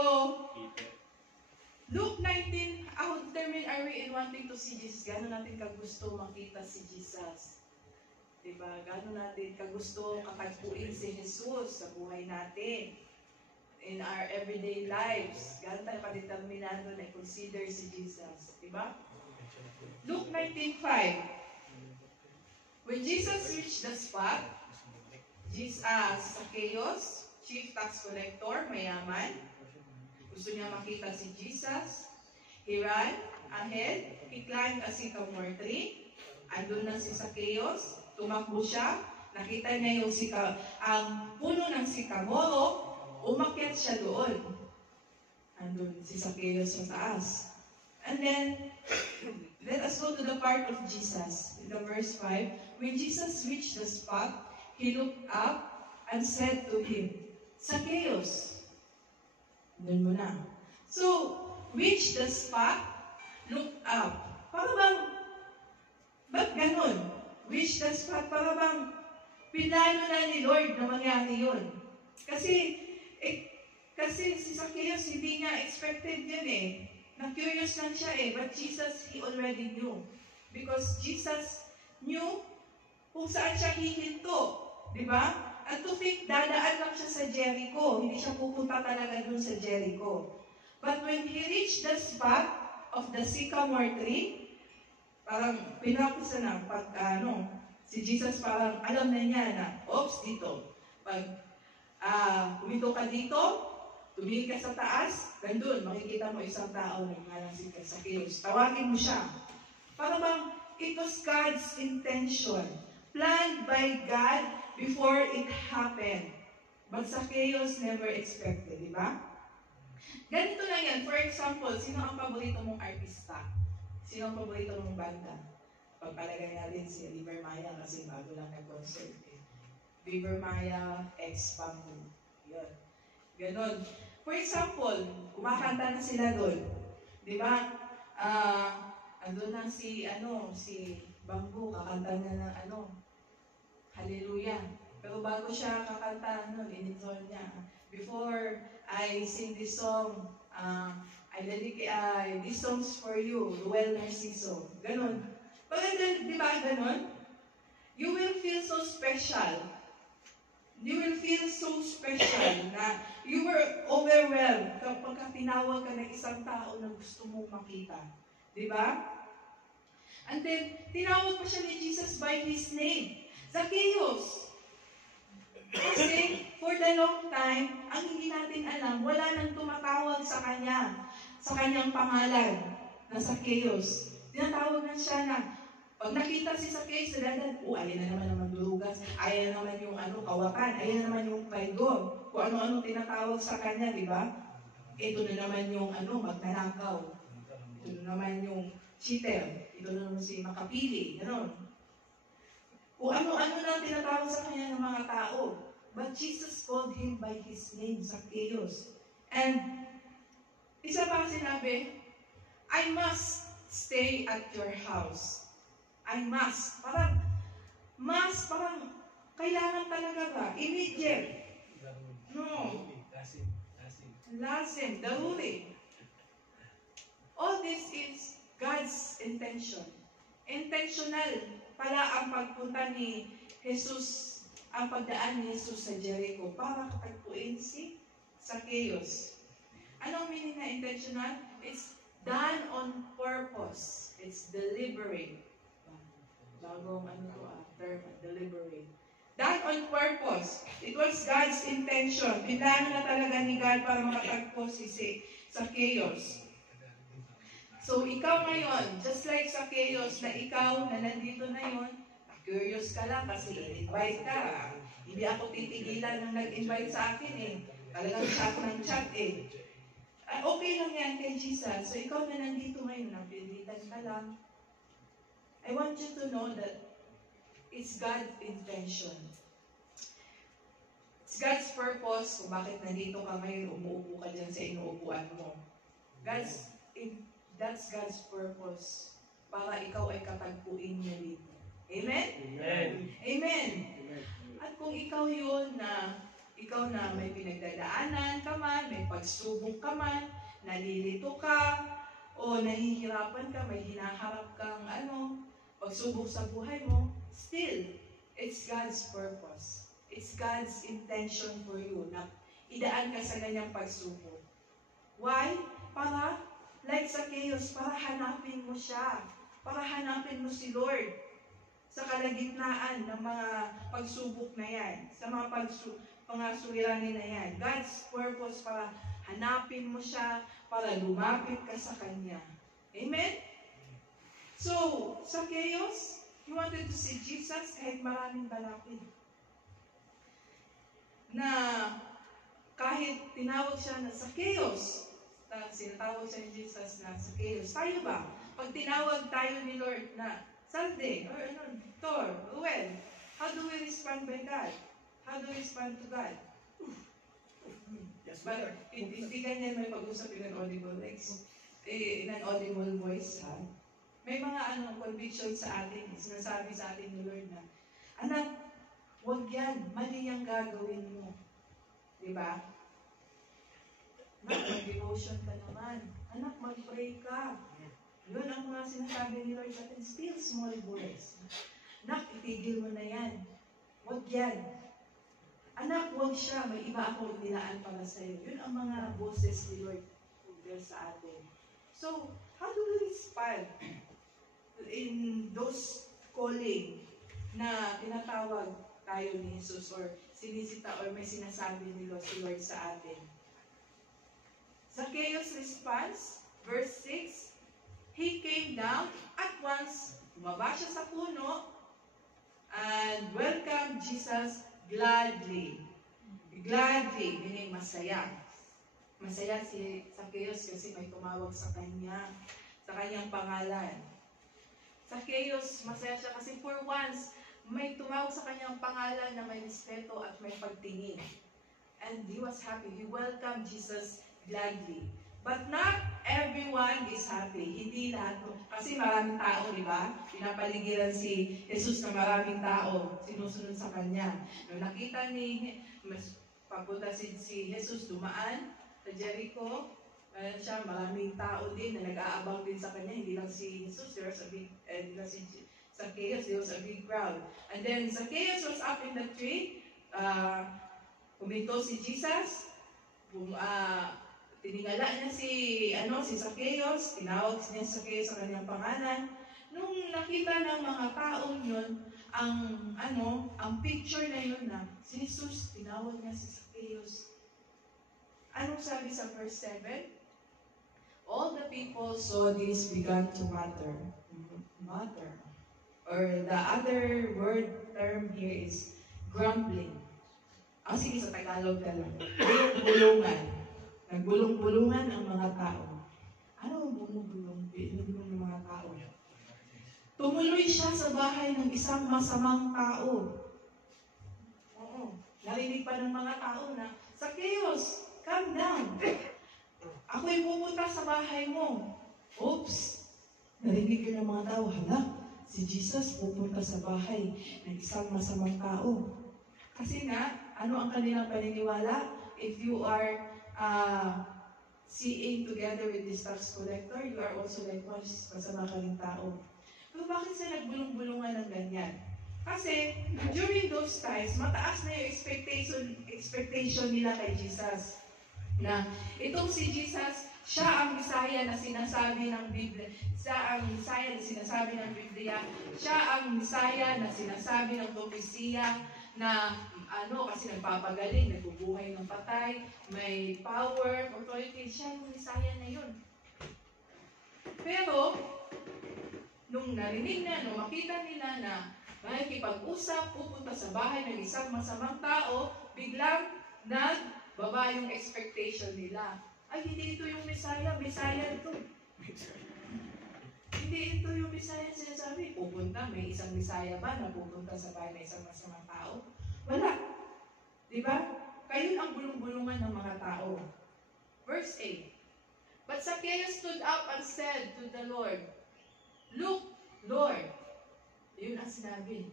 Luke 19, how determined are we in wanting to see Jesus? Gano'n natin kagusto makita si Jesus? Diba? Gano'n natin kagusto katagpuin si Jesus sa buhay natin? In our everyday lives, gano'n tayo kadeterminado na i-consider si Jesus? Diba? Luke 19:5. When Jesus reached the spot, Zacchaeus, chief tax collector, mayaman, gusto niya makita si Jesus. He ran ahead, he climbed a sycamore tree, andun na si Zacchaeus, tumakbo siya, nakita niya yung ang puno ng sycamore, umakyat siya doon. Andun si Zacchaeus sa taas. And then, let us go to the part of Jesus. In the verse 5, when Jesus reached the spot, he looked up and said to him, Zacchaeus. Doon mo na. So, reach the spot, look up. Para bang, ba't ganun? Reach the spot, para bang, pinano na ni Lord na mangyari yun. Kasi si Zacchaeus, hindi niya expected yun eh. Na-curious lang siya eh, but Jesus, he already knew. Because Jesus knew kung saan siya hihinto. Diba? At to think, dadaan lang siya sa Jericho. Hindi siya pupunta talaga dun sa Jericho. But when he reached the spot of the sycamore tree, parang pinapisa na, si Jesus parang alam na niya na, oops, dito. Pag kumito ka dito, tumingin ka sa taas, nandun, makikita mo isang tao na ngalang si Zacchaeus. Tawagin mo siya. Para bang, it was God's intention. Planned by God before it happened. But Zacchaeus never expected, di ba? Ganito lang yan. For example, sino ang paborito mong artista? Sino ang paborito mong banda? Pagpalagay natin si River Maya kasi bago lang nag-concert eh. River Maya, ex-Bamboo. Yun. Ganon. For example, kumakanta na sila doon. Di ba? Andun na si Bamboo, kakanta na ng Hallelujah. Pero bago siya kakanta, in-intro niya. Before I sing this song, I dedicate these songs for you, Ruel Narciso. Ganon. Paganda, di ba ganon? You will feel so special. You will feel so special na you were overwhelmed kapag tinawag ka ng isang tao na gusto mong makita. Di ba? And then, tinawag pa siya ni Jesus by His name. Zacchaeus. Kasi, for the long time, ang hindi natin alam, wala nang tumatawag sa kanyang pangalan na Zacchaeus. Tinatawag na siya na, pag nakita si Zacchaeus, ayan na naman ang mandurugas, ayan na naman yung kawakan, ayan na naman yung traidor, kung ano-ano tinatawag sa kanya, di ba? Ito na naman yung magnanakaw. Ito na naman yung cheater. Ito na naman si makapili. Ganon. Kung ano-ano na tinatawag sa kanya ng mga tao. But Jesus called him by his name, Zacchaeus. And isa pa sinabi, I must stay at your house. I must. Parang kailangan talaga ba? Immediate. No. Lazim. Daruri. All this is God's intention. Intentional pala ang pagpunta ni Jesus, ang pagdaan ni Jesus sa Jericho para katagpuin si Zacchaeus. Anong meaning na intentional? It's done on purpose. It's deliberate. Bagong term, deliberate. Done on purpose. It was God's intention. Pinlano na talaga ni God para makatagpo si Zacchaeus. So, ikaw ngayon, just like Zacchaeus, na ikaw na nandito na yun, curious ka lang kasi in-invite ka. Hindi ako titigilan ng nag-invite sa akin eh. Talagang chat ng chat eh. Okay lang yan kay Jesus. So, ikaw na nandito ngayon, napilitan ka lang. I want you to know that it's God's intention. It's God's purpose kung bakit nandito ka ngayon, umuupo ka dyan sa inuupuan mo. That's God's purpose para ikaw ay katagpuin niya dito. Amen? Amen. Amen. At kung ikaw yun na may pinagdadaanan ka man, may pagsubok ka man, nalilito ka, o nahihirapan ka, may hinaharap kang pagsubok sa buhay mo, still, it's God's purpose. It's God's intention for you na idaan ka sa ganyang pagsubok. Why? Para like Zacchaeus, para hanapin mo siya. Para hanapin mo si Lord sa kalagitnaan ng mga pagsubok na yan, sa mga suliranin na yan. God's purpose para hanapin mo siya, para lumapit ka sa Kanya. Amen? So, Zacchaeus, he wanted to see Jesus kahit maraming balakid. Na kahit tinawag siya na Zacchaeus, sinatawag siya ni Jesus na Zacchaeus. Tayo ba? Pag tinawag tayo ni Lord na Salde, or Tor, Ruel, how do we respond by God? How do we respond to God? Yes, But hindi ganyan may pag-usap in an audible in an audible voice, ha? May mga conviction sa atin, sinasabi sa atin ni Lord na, anak, huwag yan, mali yung gagawin mo. Diba? Anak, mag-devotion ka naman. Anak, mag-pray ka. Yun ang mga sinasabi ni Lord sa atin, still small voice. Anak, itigil mo na yan. Huwag yan. Anak, huwag siya. May iba ako inilaan para sa'yo. Yun ang mga boses ni Lord sa atin. So, how do we respond in those calling na tinatawag tayo ni Jesus or sinisita or may sinasabi ni Lord, si Lord sa atin? Zacchaeus' response, verse 6, he came down at once, bumaba siya sa puno, and welcomed Jesus gladly. Gladly, meaning masaya. Masaya si Zacchaeus kasi may tumawag sa kanya. sa kanyang pangalan. Zacchaeus, masaya siya kasi for once, may tumawag sa kanyang pangalan na may respeto at may pagtingin. And he was happy. He welcomed Jesus gladly. But not everyone is happy. Hindi lahat. Kasi maraming tao, di ba? Pinapaligiran si Jesus na maraming tao. Sinusunod sa kanya. Nung nakita papunta si Jesus dumaan sa Jericho, ayan siya, maraming tao din na nag-aabang din sa kanya. Hindi lang si Jesus, there was a big, hindi lang si Zacchaeus, there was a big crowd. And then Zacchaeus was up in the tree. Huminto si Jesus. Tiningala niya si Zacchaeus. Tinawag niya si Zacchaeus sa kanyang pangalan. Nung nakita ng mga taong yun, ang picture na yun na si Jesus, tinawag niya si Zacchaeus. Anong sabi sa verse 7? All the people saw this began to mutter. Mutter. Or the other word term here is grumbling. Sige, sa Tagalog na lang. Bulungan. Nagbulong-bulungan ang mga tao. Ano ang bumubulong ng mga tao? Tumuloy siya sa bahay ng isang masamang tao. Oo. Narinig pa ng mga tao na, Zacchaeus, calm down. Ako'y pupunta sa bahay mo. Oops! Narinig ka ng mga tao, hala, si Jesus pupunta sa bahay ng isang masamang tao. Kasi nga, ano ang kanilang paniniwala? If you are seeing together with this tax collector, you are also likewise masama ka rin tao. Pero bakit sila nagbulong-bulungan ng ganyan? Kasi during those times, mataas na yung expectation nila kay Jesus. Na itong si Jesus, siya ang Misaya na sinasabi ng Biblia. Siya ang Misaya na sinasabi ng Biblia. Siya ang Misaya na sinasabi ng propesiya na kasi nagpapagaling, nagbubuhay ng patay, may power, authority. Siya yung Misaya na yun. Pero, nung narinig na, nung makita nila na makikipag-usap, pupunta sa bahay ng isang masamang tao, biglang nagbaba yung expectation nila. Ay, hindi ito yung Misaya ito. Hindi ito yung Misaya sinasabi. Pupunta, may isang Misaya ba na pupunta sa bahay ng isang masamang tao? Wala. Diba? Kayo ang bulong-bulungan ng mga tao. Verse 8. But Zacchaeus stood up and said to the Lord, Look, Lord. Yun ang sinabi.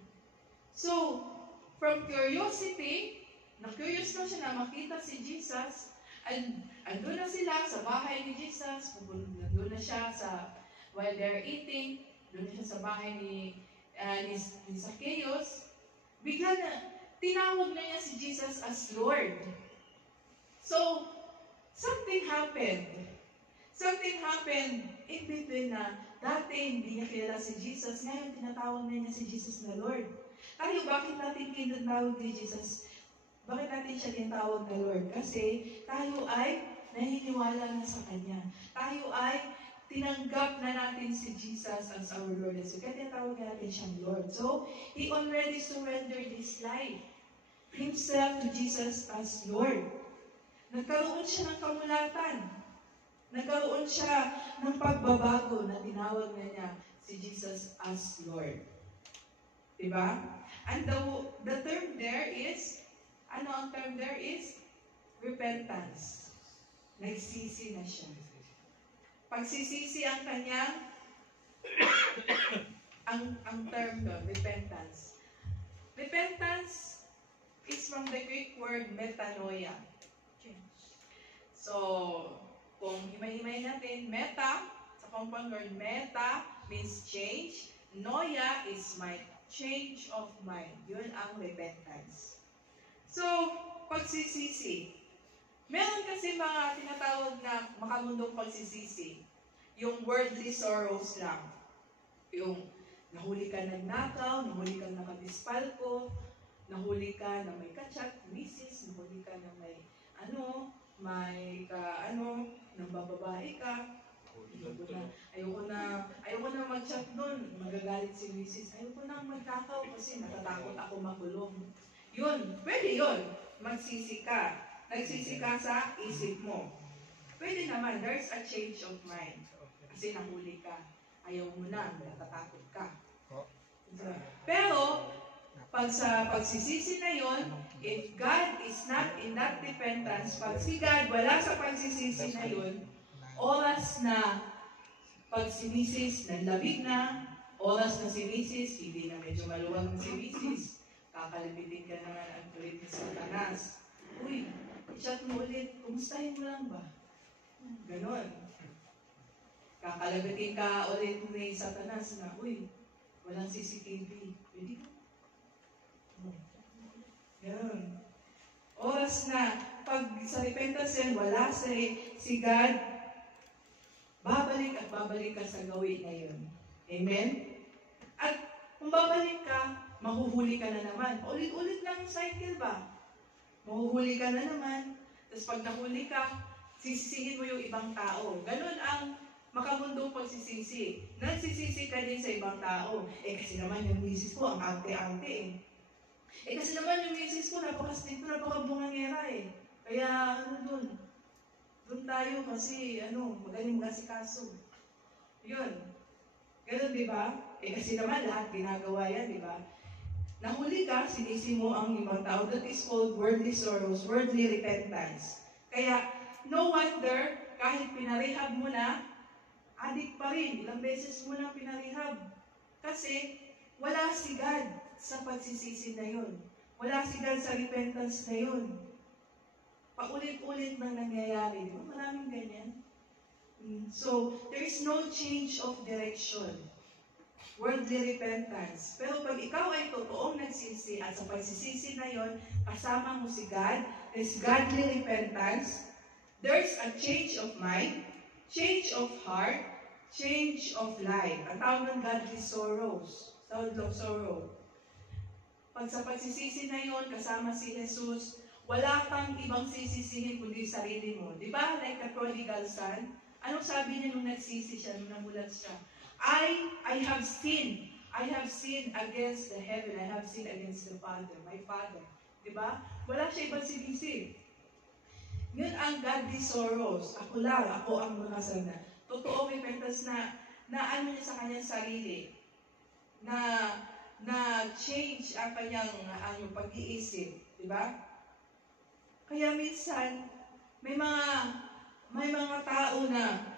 So, from curiosity, na-curious na siya na makita si Jesus, and andun na sila sa bahay ni Jesus, andun na siya while they're eating, andun na siya sa bahay ni Zacchaeus, bigla na, tinawag na niya si Jesus as Lord. So, something happened. Something happened in between na dati hindi niya kilala si Jesus, ngayon tinatawag na niya si Jesus na Lord. Tayo, bakit natin tinatawag ni Jesus? Bakit natin siya tinatawag na Lord? Kasi tayo ay naniniwala na sa Kanya. Tayo ay tinanggap na natin si Jesus as our Lord. So, kaya tinatawag natin siyang Lord. So, He already surrendered His life, Himself to Jesus as Lord. Nagkaroon siya ng kamulatan. Nagkaroon siya ng pagbabago na tinawag na niya si Jesus as Lord. Diba? And the term there is, ano ang term there is? Repentance. Nagsisi na siya. Pagsisisi ang kanyang, ang term doon, repentance. Repentance is from the Greek word metanoia. So, kung himay-himay natin, meta, sa compound word meta means change. Noia is mind, change of mind. Yun ang repentance. So, pagsisisi. Meron kasi mga tinatawag na makamundong pagsisisi. Yung worldly sorrows lang. Yung nahuli ka nagnakaw, nahuli ka nakabispalko, nahuli ka na may kachat, misis, nahuli ka na may nang bababae ka. Ayoko na mag-chat doon, magagalit si misis. Ayoko na magkakaw kasi natatakot ako makulong. Yun, pwede yun. Magsisi ka. Nagsisi ka sa isip mo. Pwede naman, there's a change of mind. Kasi nahuli ka. Ayaw mo na, natatakot ka. Pero, pag sa pagsisisi na yon, if God is not in that repentance, pag si God wala sa pagsisisi na yon, oras na pag si Mrs. nanlabig na, oras na si Mrs. hindi na medyo maluwag na si Mrs. Kakalipitin ka naman ang kulit ni Satanas. Uy, i-chat mo ulit, kumustahin mo lang ba? Ganon. Kakalabitin ka ulit ni Satanas na, uy, walang CCTV. Pwede ka? Ganon. Oras na, pag sa repentance yan, wala si God, babalik at babalik ka sa gawin na yun. Amen? At kung babalik ka, mahuhuli ka na naman. Ulit-ulit lang yung cycle ba? Mahuhuli ka na naman. Tapos pag nahuli ka, sisisihin mo yung ibang tao. Ganon ang makamundong pagsisisi. Nagsisisi ka din sa ibang tao. Kasi naman yung misis ko, ang ante-ante kasi naman yung misis ko, napaka-strict ko, napaka-bungangera Kaya doon tayo kasi, magaling mag-asikaso. Yun. Ganun, di ba? Kasi naman lahat ginagawa yan, di ba? Nahuli ka, sinisi mo ang ibang tao. That is called worldly sorrows, worldly repentance. Kaya, no wonder, kahit pinarehab mo na, adik pa rin. Ilang beses mo na pinarehab. Kasi, wala si God sa pagsisisi na yun. Wala si God sa repentance na yun. Paulit-ulit nang nangyayari. Di ba? Maraming ganyan. So, there is no change of direction. Worldly repentance. Pero pag ikaw ay totoong nagsisi at sa pagsisisi na yon, kasama mo si God, there's godly repentance, there's a change of mind, change of heart, change of life. Ang tawag ng godly sorrows. Tawag ng sorrow. Pag sa pagsisisi na yon, kasama si Jesus, wala kang ibang sisisihin kundi sarili mo. Di ba? Like the prodigal son, anong sabi niya nung nagsisi siya, nung namulat siya? I have sinned. I have sinned against the heaven. I have sinned against the Father, my Father. Di ba? Wala siya ibang sinisi. Yun ang godly sorrows. Ako lang, ako ang makasana. Totoo repentance na ano niya sa kanyang sarili. Na change ang kanyang pag-iisip. Di ba? Kaya minsan, may mga tao na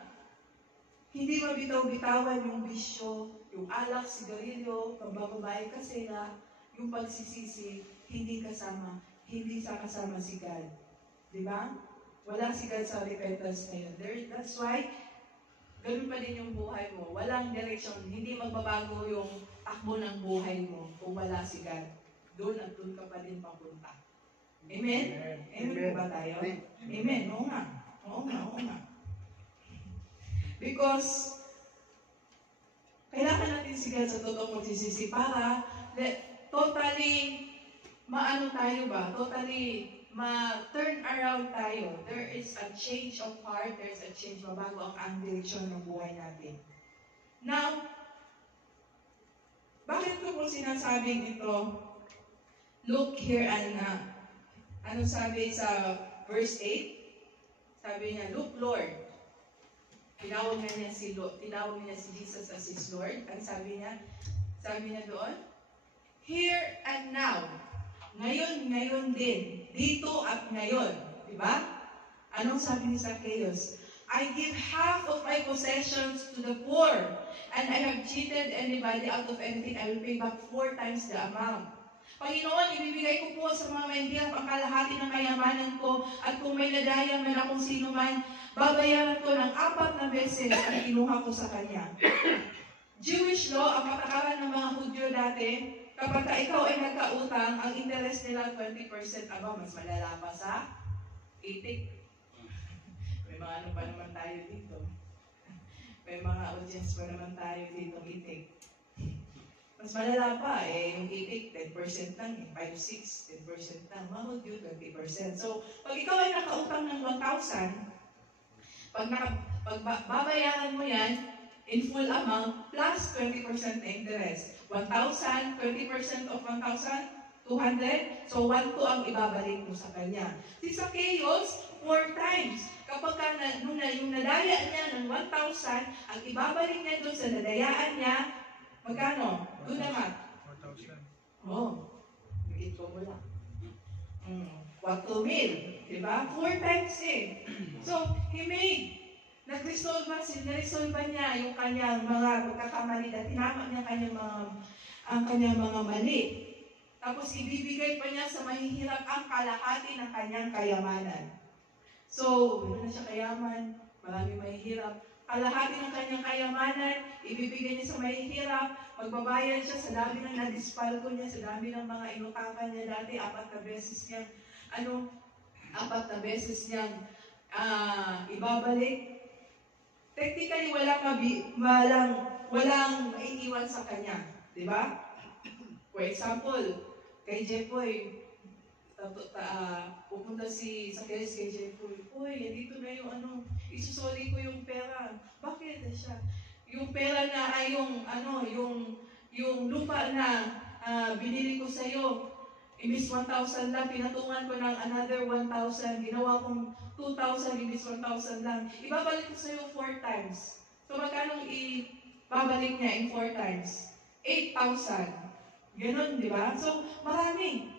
hindi mabitaw-bitawan yung bisyo, yung alak, sigarilyo, pagbababae kasi na yung pagsisisi, hindi kasama si God. Di ba? Wala si God sa repentance na yun. That's why, ganun pa din yung buhay mo. Walang direction. Hindi magbabago yung takbo ng buhay mo kung wala si God. Doon at doon ka pa din papunta. Amen? Amen ba tayo? Amen. Oo nga. Oo nga. Because, kailangan natin si God sa totoong pagsisisi para totally ma-turn around tayo. There is a change of heart, there is a change, mabago ang direksyon ng buhay natin. Now, bakit ko po sinasabing ito? Look here and ano sabi sa verse 8? Sabi niya, look Lord. Tinawag niya si Jesus as his Lord. Ang sabi niya doon, here and now. Ngayon din. Dito at ngayon. Diba? Anong sabi ni Zacchaeus? I give half of my possessions to the poor, and I have cheated anybody out of anything, I will pay back 4 times the amount. Panginoon, ibibigay ko po sa mga mahihirap ang kalahati ng kayamanan ko, at kung may nadaya man akong sino man, babayaran ko ng 4 na beses ang kinuha ko sa kanya. Jewish law, ang patakaran ng mga Hudyo dati, kapag ikaw ay nagkautang, ang interest nila 20%, mas malala pa sa itik. May mga ano pa naman tayo dito. May mga audience pa naman tayo dito, itik. Mas malala pa, yung itik, 10% lang, 5, 6, 10% lang. Mga Hudyo, 20%. So, pag ikaw ay nakautang ng 1,000, pag babayaran mo yan, in full amount, plus 20% na interest. 1,000, 20% of 1,000, 200. So, 1,2 ang ibabalik mo sa kanya. Si Zacchaeus, 4 times. Kapag nung yung nadaya niya ng 1,000, ang ibabalik niya doon sa nadayaan niya, magkano? Doon naman. 4,000. Oh, ito mo lang. 4,000, di ba? 4 times eh. So, naresolve niya yung kanyang mga pagkakamali na tinama niya ang kanyang mga mali. Tapos ibibigay pa niya sa mahihirap ang kalahati ng kanyang kayamanan. So, meron na siya kayaman, marami mahihirap. Kalahati ng kanyang kayamanan, ibibigay niya sa mahihirap, magbabayad siya sa dami ng nadispalko niya, sa dami ng mga inutangan niya dati, 4 na beses niyang ibabalik. Technically, walang maiiwan sa kanya. Di ba? For example, kay Jepoy, pupunta sa Zacchaeus kay Jepoy, uy, dito na yung isusoli ko yung pera. Bakit siya? Yung pera na ay yung lupa na binili ko sa'yo, imbis 1,000 lang, pinatungan ko ng another 1,000, ginawa kong 2,000, imbis 1,000 lang. Ibabalik ko sa'yo 4 times. So, magkano ibabalik niya in 4 times? 8,000. Ganon, di ba? So, marami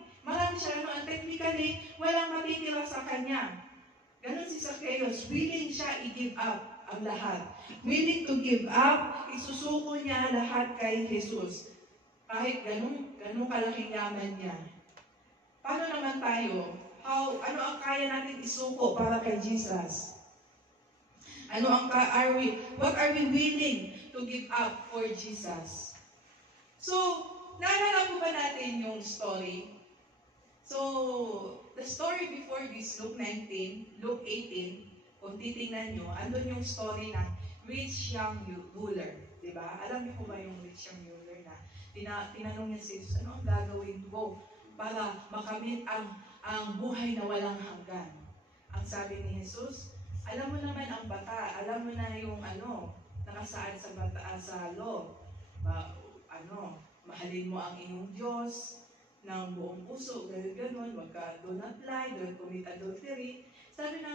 siya. And technically, walang matitira sa kanya. Ganon si Zacchaeus. Willing siya i-give up ang lahat. Willing to give up, isusuko niya lahat kay Jesus. Kahit ganun kalaking yaman niya. Paano naman tayo? Ano ang kaya natin isuko para kay Jesus? What are we willing to give up for Jesus? So, naalala po ba natin yung story? So, the story before this, Luke 18, kung titingnan nyo, andun yung story ng rich young ruler. Diba? Alam niyo po ba yung rich young ruler na tinanong niya si Jesus, ano ang gagawin ko para makamit ang buhay na walang hanggan? Ang sabi ni Jesus, alam mo naman ang bata, alam mo na yung nakasaad sa bata, sa law. Mahalin mo ang iyong Diyos ng buong puso, gano'n, wag ka do not lie, don't commit adultery. Sabi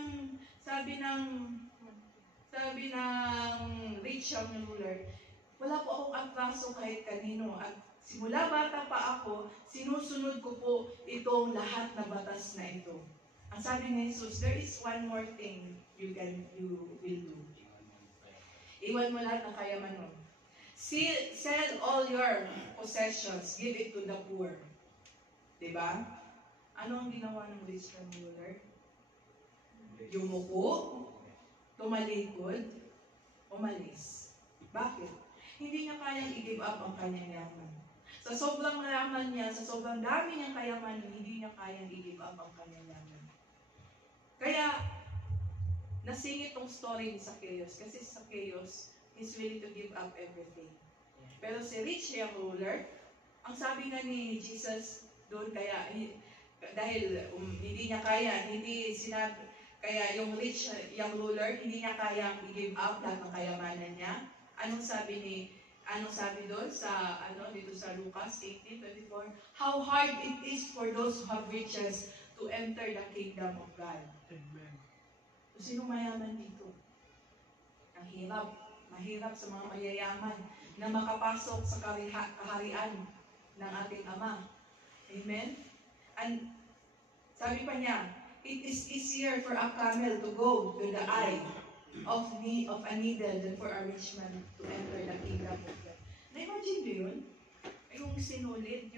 ng rich young ruler, wala po akong atraso kahit kanino. At simula bata pa ako, sinusunod ko po itong lahat na batas na ito. Ang sabi ni Jesus, there is one more thing you will do. Iwan mo lahat ng kayaman mo. Sell all your possessions, give it to the poor. Diba? Ano ang ginawa ng rich young ruler? Yumuko, tumalikod, umalis. Bakit? Hindi niya kayang i-give up ang kanyang yaman. Sa sobrang yaman niya, sa sobrang dami niyang kayamanan, hindi niya kayang i-give up ang kanyang yaman. Kaya, nasingit tong story ni Zacchaeus. Kasi si Zacchaeus is willing to give up everything. Pero si rich young ruler, ang sabi nga ni Jesus doon, dahil hindi niya kaya, kaya yung rich young ruler, hindi niya kayang i-give up lahat ng kayamanan niya. Anong sabi doon dito sa Lucas 18:24? How hard it is for those who have riches to enter the kingdom of God. Amen. So, sino mayaman dito? Ang mahirap sa mga mayayaman na makapasok sa kaharian ng ating Ama. Amen? And sabi pa niya, it is easier for a camel to go to the eye of a needle than for a rich man to enter the kingdom of God. Na-imagine mo yun? Yung sinulid,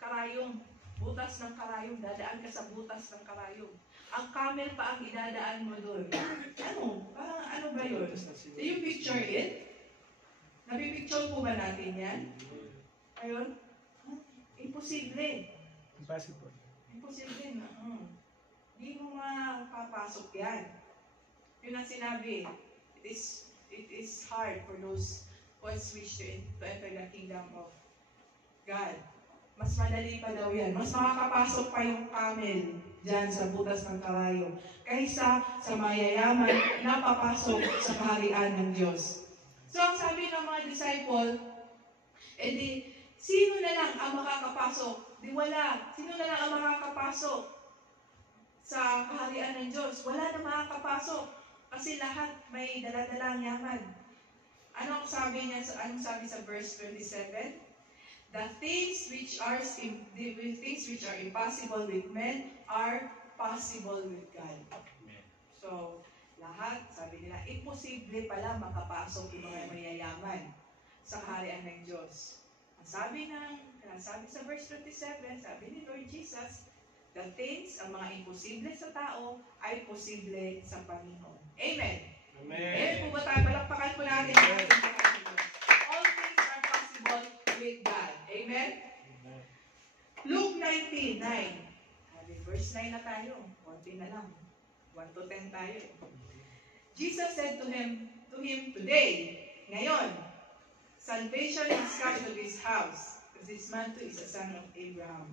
karayong, butas ng karayong, dadaan ka sa butas ng karayong. Ang camel pa ang idadaan mo doon. Ano ba yun? Do you picture it? Napipicture po ba natin yan? Ayun? Imposible. Impossible. Imposible na. Hindi mo mapapasok yan. Yun ang sinabi. It is hard for those who wish to enter the kingdom of God. Mas madali pa daw yan. Mas makakapasok pa yung camel dyan sa butas ng karayo kaysa sa mayayaman na papasok sa kaharian ng Diyos. So, ang sabi ng mga disciple, sino na lang ang makakapasok? Di wala. Sino na lang ang makakapasok? sa kaharian ng Diyos. Wala na makakapasok kasi lahat may dala-dalang yaman. Anong sabi niya? Anong sabi sa verse 27? The things which are impossible with men are possible with God. So, lahat, sabi nila, imposible pala makapasok yung mga mayayaman sa kaharian ng Diyos. Ang sabi sa verse 27, sabi ni Lord Jesus, the things, ang mga imposible sa tao, ay posible sa Panginoon. Amen. Amen po ba tayo? Palakpakan po natin ang ating Panginoon. All things are possible with God. Amen? Luke 19:9. Verse 9 na tayo. Konti na lang. 1 to 10 tayo. Jesus said to him, today, ngayon, salvation has come to this house, because this man too is a son of Abraham.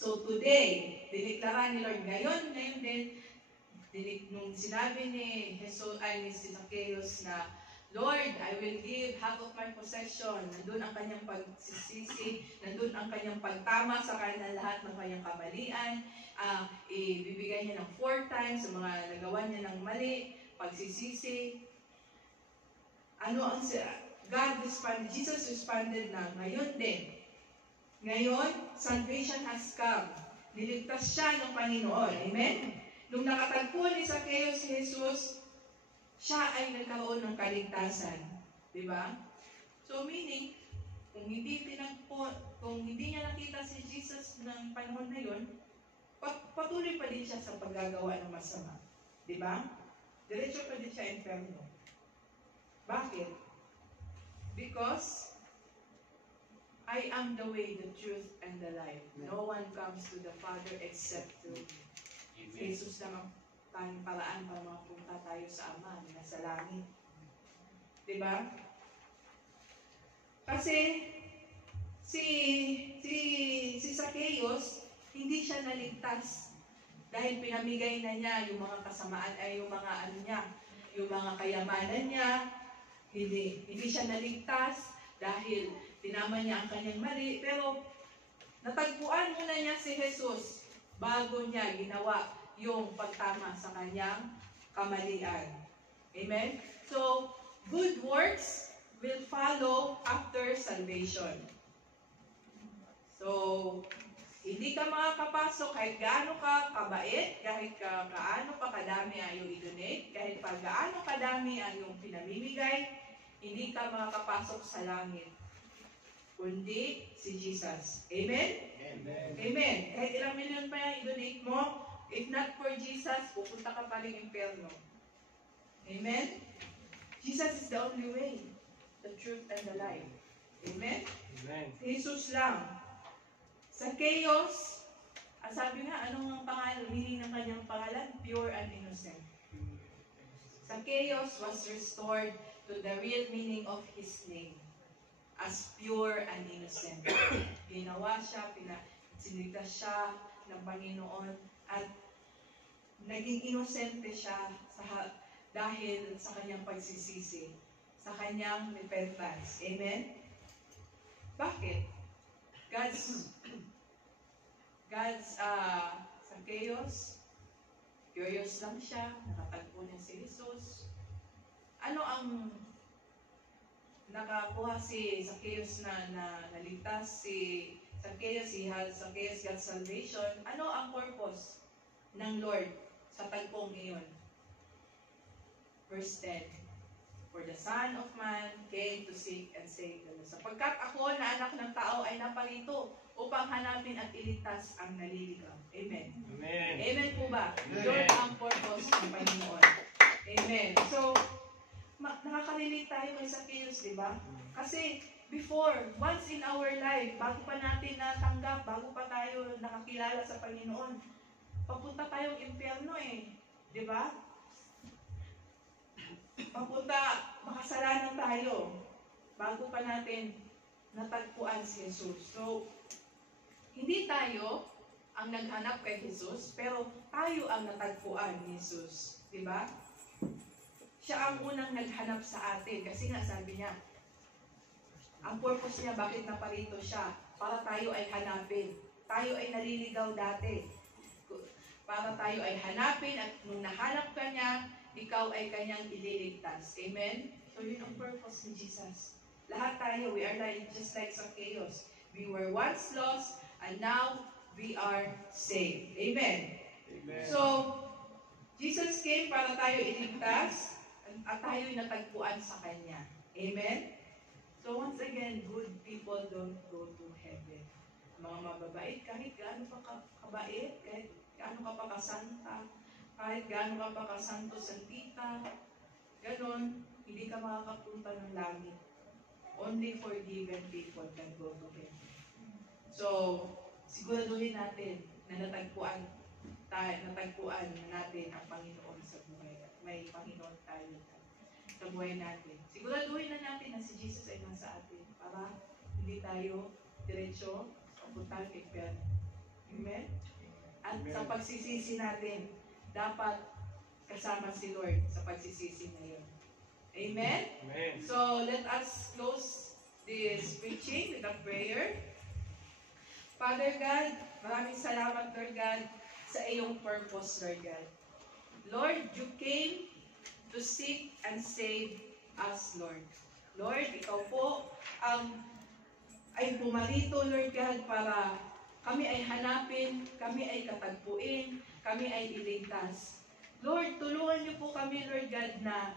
So today, diniklara ni Lord, ngayon din, nung sinabi ni Jesus, ni Zacchaeus na, Lord, I will give half of my possession. Nandun ang kanyang pagsisisi, nandun ang kanyang pagtama sa kanya lahat ng kanyang kamalian. Ibibigay niya ng 4 times sa mga nagawa niya ng mali, pagsisisi. Jesus responded na, ngayon din. Ngayon, salvation has come. Niligtas siya ng Panginoon. Amen? Nung nakatagpo ni Zacchaeus si Jesus, siya ay nagkaroon ng kaligtasan. Diba? So meaning, kung hindi niya nakita si Jesus ng panahon na yun, patuloy pa din siya sa paggagawa ng masama. Diba? Diretso pa din siya inferno. Bakit? Because I am the way, the truth, and the life. No one comes to the Father except through me. Jesus lang ang tanging paraan para makapunta tayo sa Ama na sa langit. Diba? Kasi si Zacchaeus, hindi siya naligtas dahil pinamigay na niya yung mga kasamaan ay yung mga yung mga kayamanan niya. Hindi siya naligtas dahil tinama niya ang kanyang mali, pero natagpuan muna niya si Jesus bago niya ginawa yung pagtama sa kanyang kamalian. Amen? So, good works will follow after salvation. So, hindi ka makakapasok kahit gaano ka kabait, kahit gaano pa kadami ang iyong i-donate, kahit pa gaano kadami ang iyong pinamimigay, hindi ka makakapasok sa langit, kundi si Jesus. Amen? Amen. Amen. Kahit ilang milyon pa yung i-donate mo, if not for Jesus, pupunta ka pa rin impyerno. Amen? Jesus is the only way, the truth, and the life. Amen? Amen. Jesus lang. Zacchaeus, sabi nga, anong pangalan, meaning ng kanyang pangalan? Pure and innocent. Zacchaeus was restored to the real meaning of his name, as pure and innocent. Ginawa siya, sinigtas siya ng Panginoon, at naging inosente siya dahil sa kanyang pagsisisi, sa kanyang repentance. Amen? Bakit? Zacchaeus, curious lang siya, nakatagpo niya si Jesus. Ano ang nakakuha si Zacchaeus na naligtas si Zacchaeus got salvation? Ano ang purpose ng Lord sa tagpong iyon? Verse 10, for the Son of Man came to seek and save the lost. Sapagkat ako na anak ng tao ay naparito upang hanapin at iligtas ang naliligaw. Amen. Amen. Amen po ba? Yun ang purpose ng Panginoon. Amen. So, nakaka-relate tayo kay Zacchaeus, di ba? Kasi before, once in our life, bago pa natin natanggap, bago pa tayo nakakilala sa Panginoon, papunta tayong impyerno di ba? Makasalanan tayo bago pa natin natagpuan si Jesus. So, hindi tayo ang naghanap kay Jesus, pero tayo ang natagpuan ni Jesus. Di ba? Siya ang unang naghanap sa atin. Kasi nga sabi niya, ang purpose niya, bakit naparito siya? Para tayo ay hanapin. Tayo ay naliligaw dati. para tayo ay hanapin at nung nahanap ka niya, ikaw ay kanyang ililigtas. Amen? So yun ang purpose ni Jesus. Lahat tayo, we are like, just like Zacchaeus. We were once lost and now we are saved. Amen? Amen. So, Jesus came para tayo iligtas at tayo'y natagpuan sa Kanya. Amen? So once again, good people don't go to heaven. Mga mababait, kahit gaano pa kabait, kahit gaano ka pa kasanta, kahit gaano ka pa kasanto santita, ganon, hindi ka makakapunta ng langit. Only forgiven people can go to heaven. So, siguraduhin natin na natagpuan natin ang Panginoon sa buhay. May Panginoon tayo sa buhay natin. Siguraduhin na natin na si Jesus ay nasa atin para hindi tayo diretso papunta kay God. Amen? At sa pagsisisi natin, dapat kasama si Lord sa pagsisisi na yun. Amen? Amen. So, let us close this preaching with a prayer. Father God, maraming salamat, Lord God, sa iyong purpose, Lord God. Lord, you came to seek and save us, Lord. Lord, ikaw po ay pumarito, Lord God, para kami ay hanapin, kami ay katagpuin, kami ay iligtas. Lord, tulungan niyo po kami, Lord God, na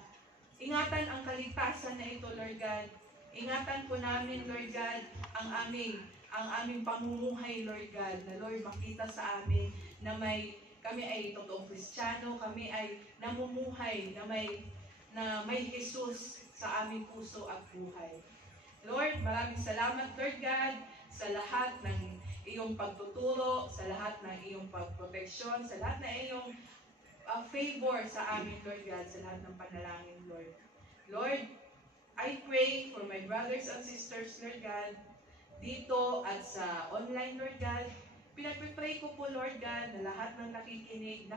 ingatan ang kaligtasan na ito, Lord God. Ingatan po namin, Lord God, ang aming pamumuhay, Lord God, na Lord, makita sa amin na kami ay totoong Kristiyano, kami ay namumuhay na may Jesus sa aming puso at buhay. Lord, maraming salamat, Lord God, sa lahat ng iyong pagtuturo, sa lahat ng iyong pagproteksyon, sa lahat ng iyong favor sa amin, Lord God, sa lahat ng panalangin, Lord. Lord, I pray for my brothers and sisters, Lord God, dito at sa online, Lord God. Pinagpipray ko po, Lord God, na lahat ng nakikinig,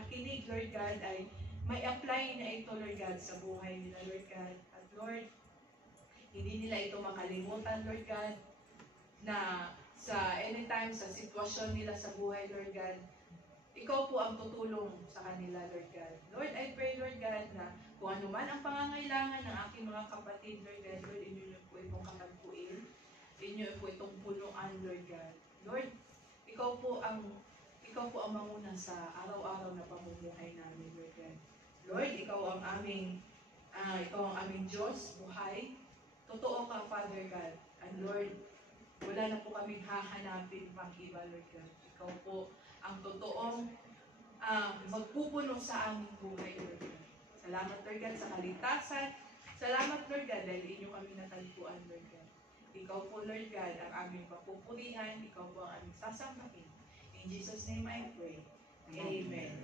Lord God, ay may apply na ito, Lord God, sa buhay nila, Lord God. At Lord, hindi nila ito makalimutan, Lord God, na sa anytime, sa sitwasyon nila sa buhay, Lord God, ikaw po ang tutulong sa kanila, Lord God. Lord, I pray, Lord God, na kung ano man ang pangangailangan ng aking mga kapatid, Lord God, Lord, inyo po itong katagpuin, inyo po itong punuan, Lord God. Lord, ikaw po ang manguna sa araw-araw na pamumuhay namin, Lord God. Lord, ikaw ang aming Diyos, buhay. Totoo ka, Father God. And Lord, wala na po kaming hahanapin pang iba, Lord God. Ikaw po ang totoong magpupuno sa aming buhay, Lord God. Salamat, Lord God, sa kaligtasan. Salamat, Lord God, dahil inyo kami natagpuan, Lord God. Ikaw po, Lord God, ang aming papupurihan. Ikaw po ang aming sasampakin. In Jesus' name I pray. Amen.